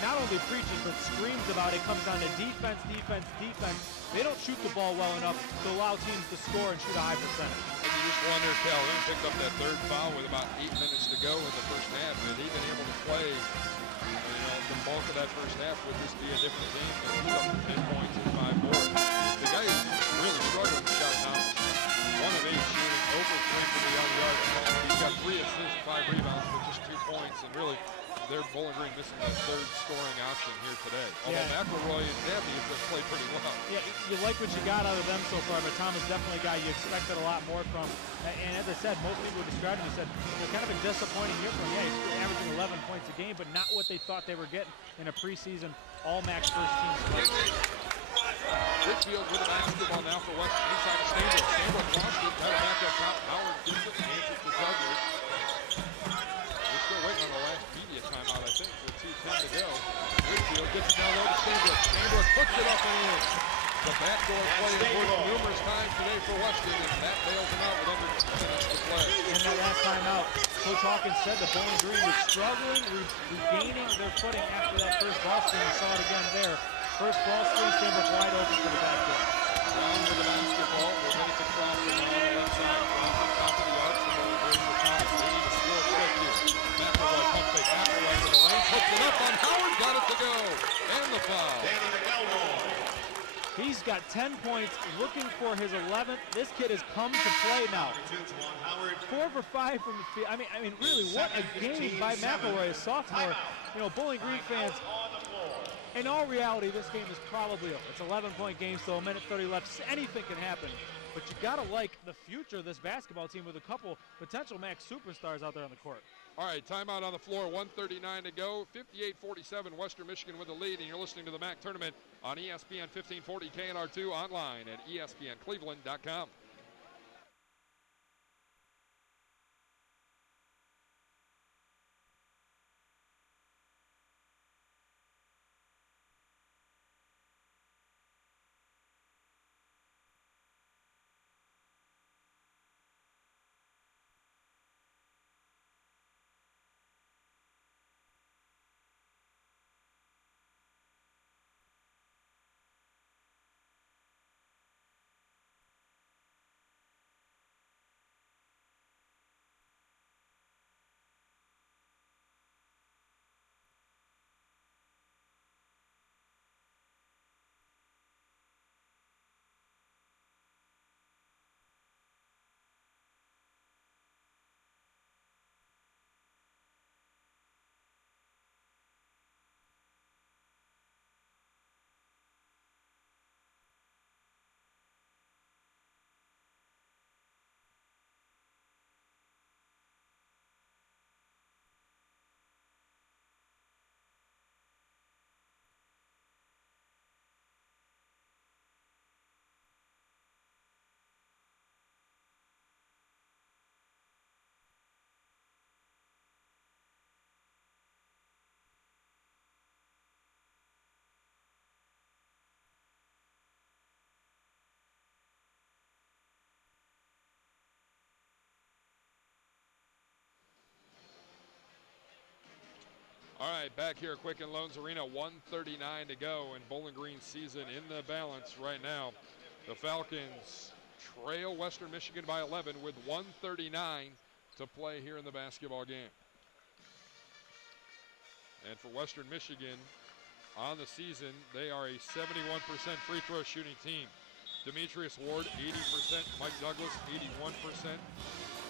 not only preaches but screams about. It comes down to defense, defense, defense. They don't shoot the ball well enough to allow teams to score and shoot a high percentage. And you just wonder, Calhoun picked up that third foul with about 8 minutes to go in the first half. And he'd been able to play, the bulk of that first half would this be a different game. And he's up to 10 points and 5 boards. The guy is really struggling with Scott Thomas. 1 of 8 shooting, over 3 from the young yard. He's got 3 assists, 5 rebounds, but just 2 points. And really, they're Bowling Green missing that third scoring option here today. Although McElroy and Dabney have played pretty well. Yeah, you like what you got out of them so far, but Thomas definitely a guy you expected a lot more from. And as I said, most people described him and said, kind of a disappointing year for him. Yeah, he's averaging 11 points a game, but not what they thought they were getting in a preseason all-MAC first team. Ridgefield with the basketball now for Western. Inside to Stanbrook. Stanbrook lost it. Got it back up top. Howard gets it. Hands it to Douglas. We're still waiting on the last media timeout, I think, with 2:10 to go. Ridgefield gets it down low to Stanbrook. Stanbrook puts it up and in. The backdoor play has worked numerous times today for Weston, and that bails him out with under 2 minutes to play. In that last timeout, Coach Hawkins said that Bowling Green was struggling, regaining their footing after that first ball screen. We saw it again there. First ball screen, Stanbrook wide open for the backdoor. Brown with the basketball. We're ready to cross the line on the left side. Brown on top of the arc. So Bowling Green with time. They need to score quick here. McElroy pump fake. McElroy to the lane. Puts it up on Howard. Got it to go. And the foul. Danny McElroy. He's got 10 points, looking for his 11th. This kid has come to play now. 4 for 5 from the field. I mean, really, what a game by McElroy, a sophomore. You know, Bowling Green fans, in all reality, this game is probably over. It's an 11-point game, so a minute 30 left. Anything can happen. But you got to like the future of this basketball team with a couple potential max superstars out there on the court. All right, timeout on the floor, 1:39 to go. 58-47, Western Michigan with the lead, and you're listening to the MAC tournament on ESPN 1540 KNR2 online at ESPNCleveland.com. All right, back here at Quicken Loans Arena, 1:39 to go, and Bowling Green's season in the balance right now. The Falcons trail Western Michigan by 11 with 1:39 to play here in the basketball game. And for Western Michigan, on the season, they are a 71% free throw shooting team. Demetrius Ward, 80%. Mike Douglas, 81%.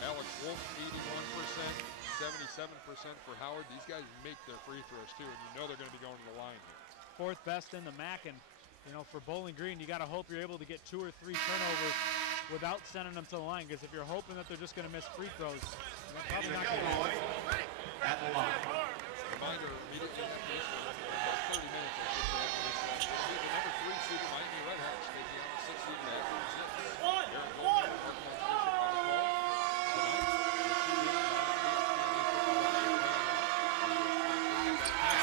Alex Wolf, 81%. 77% for Howard. These guys make their free throws too, and you know they're going to be going to the line here. 4th best in the MAC, and you know, for Bowling Green, you got to hope you're able to get 2 or 3 turnovers without sending them to the line, because if you're hoping that they're just going to miss free throws, they're probably not going to do it. At the line. Reminder, immediately after this one, about 30 minutes, I should say, after this one, the number 3 seed Miami Redhawks taking on the 6th seed Akron Zips. Aaron Goldman, Mark Montoya, on the call.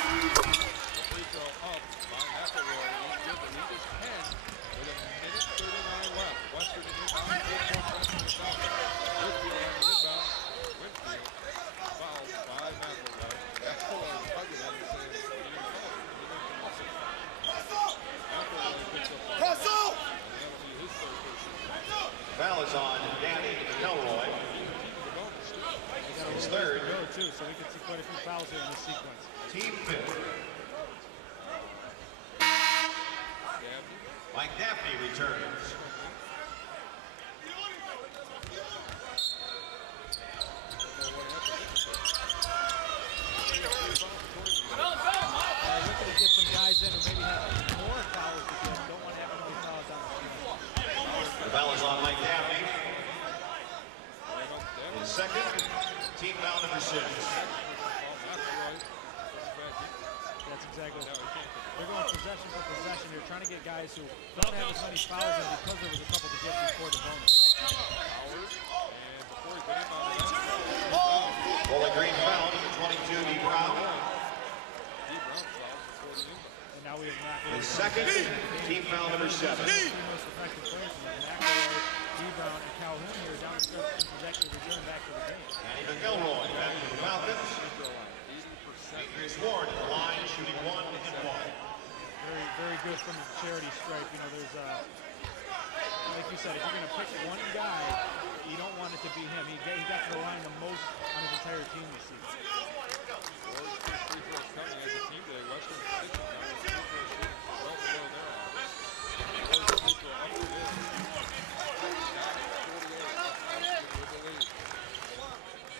The free throw up by McElroy. He's good. The lead is 10 with a minute 39 left. Western in inbound. Western is out. Whitfield on the inbound. Whitfield fouled by McElroy. McElroy was hugging him and saying, "We need a foul. McElroy picks up. Press up! And that'll be his 3rd person. Foul is on Danny McElroy. His 3rd. Go too, so we can see quite a few fouls here in this sequence. Team 5th. Mike Daphne returns. Looking to get some guys in who maybe have more fouls because don't want to have any fouls on the field. The foul is on Mike Daphne. His 2nd, team foul number 6. That's exactly No, it. he can't. They're going possession for possession here, trying to get guys who don't have as many fouls in because there was a couple to get before the bonus. Howard, and before he put him on the bench, Bowling Green foul, number 22, DeeBrown. DeeBrown fouls before the inbound. And now we have not His second, team foul number 7. two most effective players in the McElroy, DeeBrown, and Calhoun here down the stretch since he's actually returned back to the game. Danny McElroy back to the Falcons. 80%. Adrian Ward at the line, shooting 1 and 1. Very, very good from the charity stripe. You know, there's like you said, if you're going to pick one guy, you don't want it to be him. He got to the line the most on his entire team this season. Ward's free throws coming as a team today. Western sitting now with free throw shooting well below their average. Ward's free throw up to this.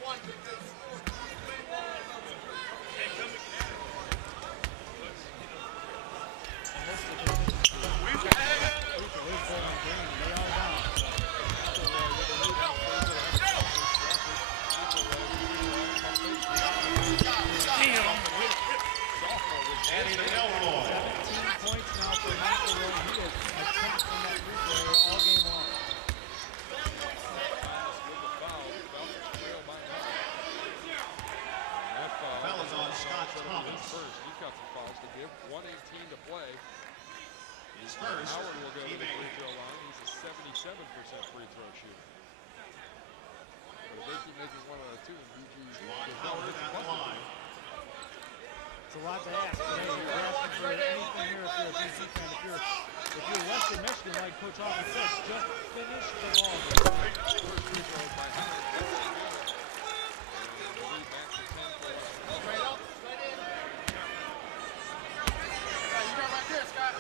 49-48. Western with the lead. Danny McElroy. 17 points now for McElroy. He has attacked from that free throw area all game long. Foul is on Scott Thomas. First, he's got some fouls to give. 1:18 to play. His first, Howard will go to the free teammate. throw line. He's a 77% free throw shooter. But if they keep making one out of two, BG Juwan Howard at the line. It's a lot to ask. But hey, you're asking for anything here if you're a BG fan. If you're Western Michigan, like Coach Hoffman says, just finish the ball. First free throw by Howard. And the lead back to 10 for Western. You got right there, Scott.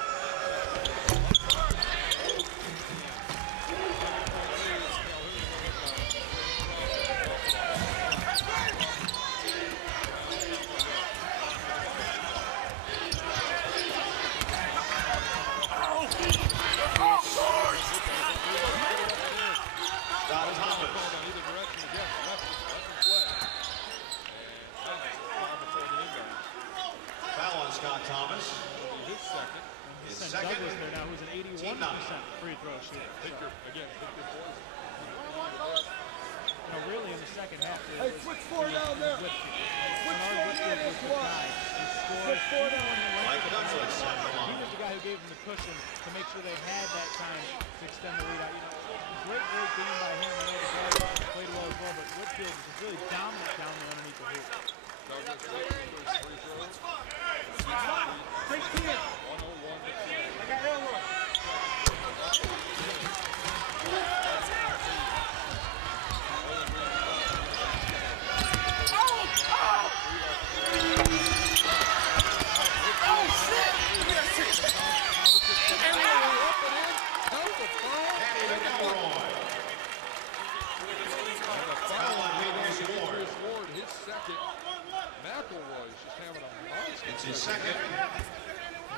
Scott Thomas. Called on either direction again. Left play. And Thomas before the inbound. Foul on Scott Thomas. His second. His Sent second. Douglas there now, who's an 81% free throw shooter. Pick your poison. You know, really in the second half, Hey, switch four down there. Switch four down this one. Switch four down. Mike Douglas on the He line. was the guy who gave them the cushion to make sure they had that time to extend the lead out. You know, great game by him. I know the guys played well as well, but Whitfield was just really dominant down there underneath the hoop. Douglas with his free throws. Take 10. 101 to 10. I got Elroy. Danny McElroy. Foul on Adrian Ward. Ward, his second. McElroy's just having a monster. It's his second.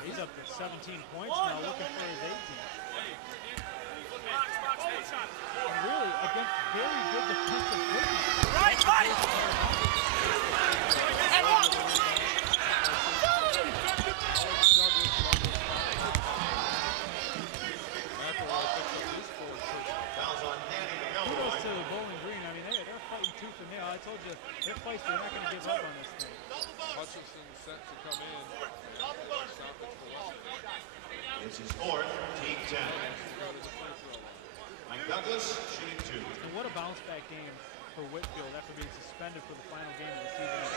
He's up to 17 points now, looking for his 18. And really, against very good defensive players. Foul's on Danny Kudos McElroy. to Bowling Green. I mean, they're fighting tooth and nail. I told you, they're fights. They're not going to give up on this thing. Hutchinson set to come in. And stoppage for Western. It's his fourth, team 10. Go to the free throw line. Mike Douglas shooting 2. And what a bounce back game for Whitfield after being suspended for the final game of the season.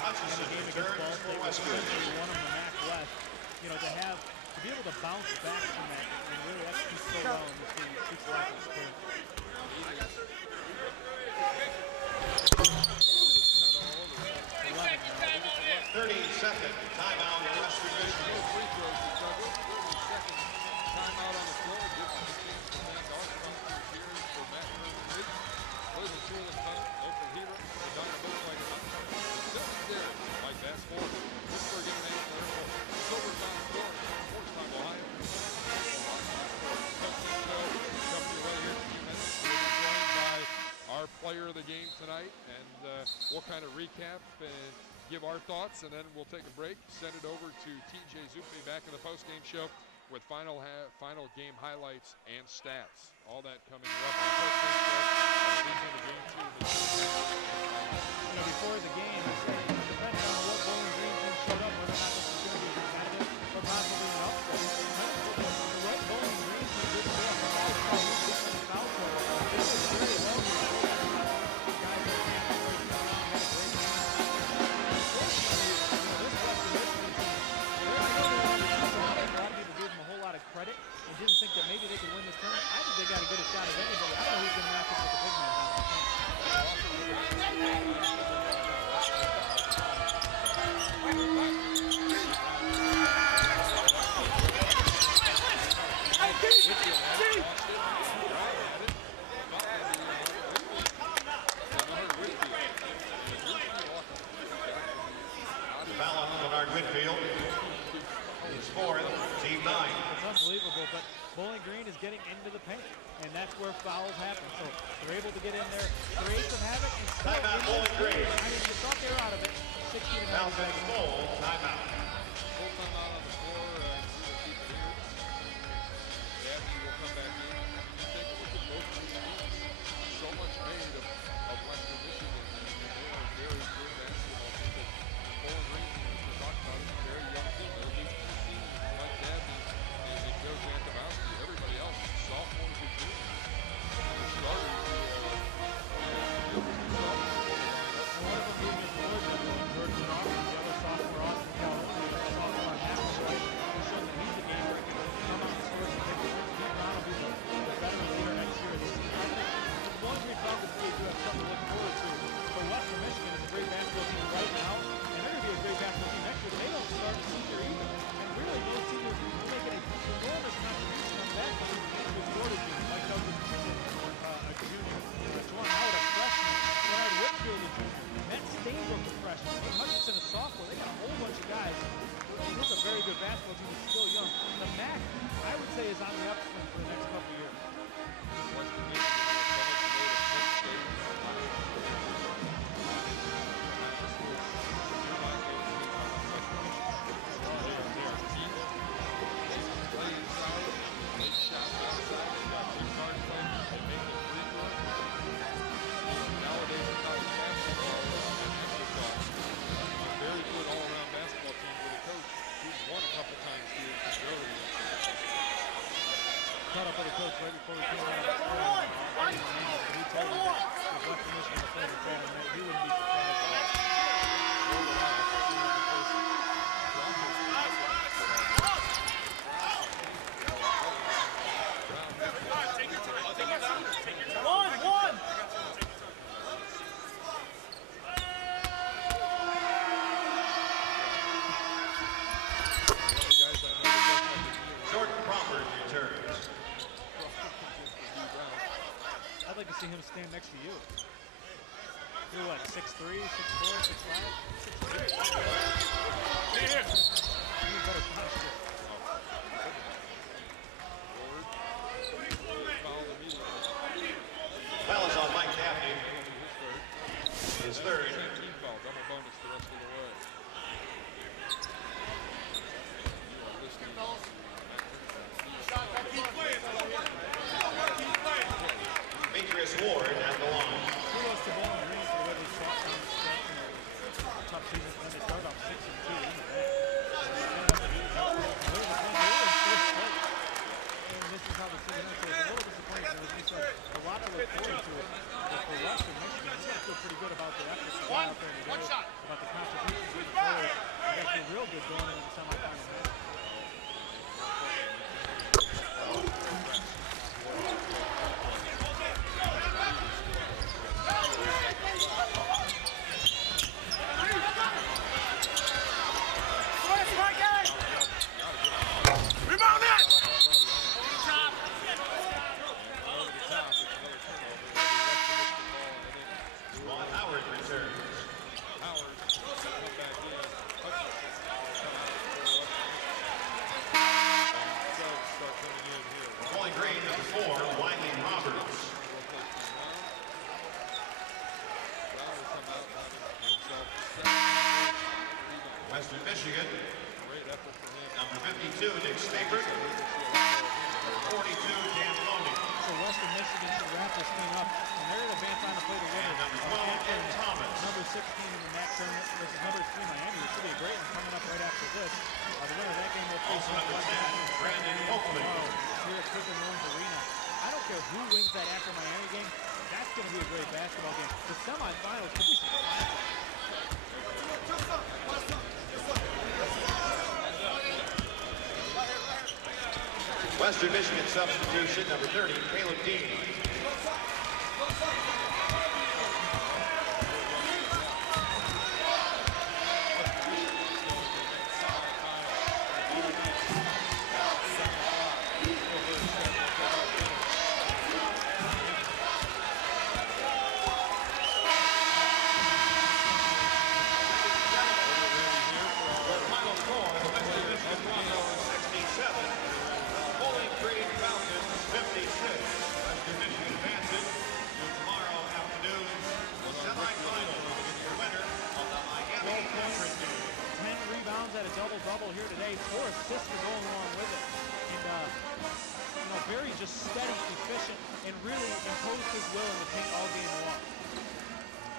Hutchinson returns for Western. One of the MAC West. You know, to be able to bounce back from that and really execute so well in this game speaks a lot to his spirit. He was kind of all over it. 30-second timeout in Western Michigan. Free throws to Douglas. 30 seconds. Timeout on the floor. Gives him a chance to back off from the series for Matt Murphy. Plays a tool and tongue. Open heater. The dynamo like a hot. Still there. Like fast forward. Pittsburgh International Airport. Silvertown, Florida. Morristown, Ohio. Company right here in a few minutes. We'll be joined by our player of the game tonight, and we'll kind of recap and give our thoughts, and then we'll take a break, send it over to TJ Zuppi back in the postgame show with final game highlights and stats. All that coming up on the postgame show. Before the game, I said, depending on what Bowling Green team showed up, whether or not this is going to be competitive or possibly an upset. The right Bowling Green team did show up. All foul trouble. This was very well. Guys that can't break down, had a great game. Unfortunately, this Western Michigan team, a lot of people gave them a whole lot of credit and didn't think that maybe they could win this tournament. I think they got as good a shot as anybody. I don't know who's going to match up with the big man on the team. Foul on Bernard Whitfield. His fourth, team 9. It's unbelievable, but Bowling Green is getting into the paint, and that's where fouls happen. So they're able to get in there, create some havoc, and still Timeout, Bowling Green. I mean, you thought they were out of it. 16 to 9 Foul seconds. full, timeout. Full timeout on the floor. We'll keep it here. Yeah, we'll come back in. You take a look at both these teams. So much made of Western Michigan. They are very good basketball team. Bowling Green team, as we talked about, is a very young team. They'll be like that. And Joe Jantomowski, everybody else, sophomores and juniors. The starters, One of them moving forward, Jordan Austin, the other sophomore, Austin Calhoun, a sophomore on half court. He showed that he's a game breaker. Come out and score some big points. DeeBrown will be the veteran leader next year as a senior. The Bowling Green Falcons really do have something to look forward to. But Western Michigan is a great basketball team right now, and they're going to be a great basketball team next year. They don't start a senior either. And really, those seniors will make an enormous contribution on that team with Florida teams like Douglas Cuban, a junior, Juwan Howard, a freshman, Bernard Whitfield, a junior, Matt Stainbrook, a freshman, Jim Hutchinson, a sophomore. They got a whole bunch of guys. And this is a very good basketball team that's still young. The MAC, I would say, is on the upswing for the next couple of years. Western Michigan has so much made of Penn State. Play inside, make shots outside. They got big guard play. They make the free throw. Nowadays in college basketball, an afterthought. A very good all-around basketball team with a coach who's won a couple times here in Philly. Caught up with the coach right before we came out of the square. He told me that if Western Michigan was playing Saturday night, he wouldn't be surprised at all. Jordan Crawford returns. I'd like to see him stand next to you. You're what, 6'3", 6'4", 6'5"? 6'3". You need better posture. Foul is on Mike Gaffney. His third. Team foul, double bonus the rest of the way. Demetrius Ward at the line. Kudos to Bowling Green for the way they fought down the stretch. Tough season, and they started off 6-2. And this is how the season ends. So it's a little disappointing. It was just a lot of look forward to it. But for Western Michigan, I feel pretty good about their efforts. 32, Nick Stapert. Number 42, Dan Loney. So Western Michigan should wrap this thing up, and they're going to advance on to play the winner. And number 12, Ed Thomas. Number 16 in the MAC tournament versus number 3 Miami. It should be a great one coming up right after this. The winner of that game will face Also number 10, Brandon Oakley. here at Quicken Loans Arena. I don't care who wins that Akron Miami game. That's going to be a great basketball game. The semifinals could be spectacular. Western Michigan substitution, number 30, Caleb Dean. Double here today, 4 assists to go along with it, and very just steady, efficient, and really imposed his will in the paint all game long.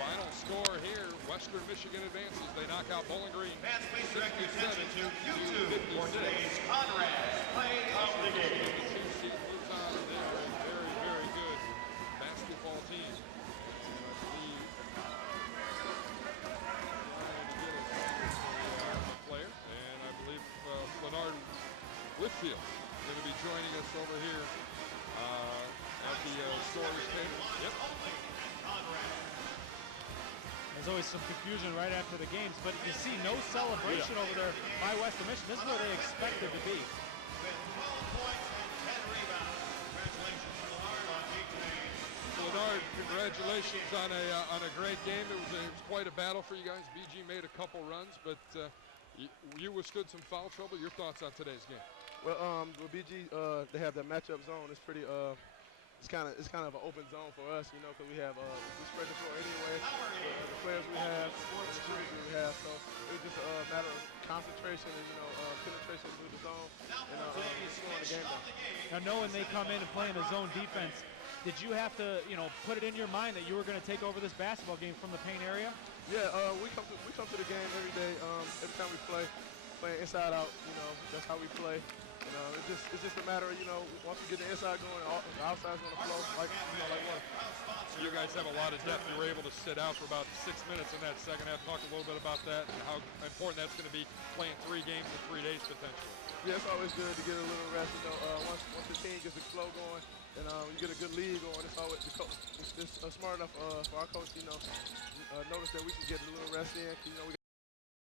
Final score here, Western Michigan advances. They knock out Bowling Green. Fans, please direct your attention to YouTube for today's Conrad play of the game. The 2 seed moves on. They are a very, very good basketball team. Leonard Whitfield going to be joining us over here at the Storage table. Yep. There's always some confusion right after the games, but you see no celebration over there by Western Michigan. This is where they expected to be. With 12 points and 10 rebounds. Congratulations to Leonard on big games. Leonard, congratulations on a great game. It was quite a battle for you guys. BG made a couple runs, but you withstood some foul trouble. Your thoughts on today's game? Well, with BG, they have that matchup zone. It's pretty, it's kind of an open zone for us, you know, because we have we spread the floor anyway. The players we have, the shooters we have, so it was just a matter of concentration and penetration through the zone and scoring the game down. Now, knowing they come in and play in the zone defense, did you have to, put it in your mind that you were going to take over this basketball game from the paint area? Yeah, we come to the game every day. Every time we play inside out, that's how we play. And it's just a matter of, once we get the inside going, the outside's going to flow like water. You guys have a lot of depth. You were able to sit out for about 6 minutes in that second half. Talk a little bit about that and how important that's going to be playing 3 games in 3 days potentially. Yeah, it's always good to get a little rest. Once the team gets the flow going and you get a good lead going, it's always it's smart enough for our coach, notice that we can get a little rest in. We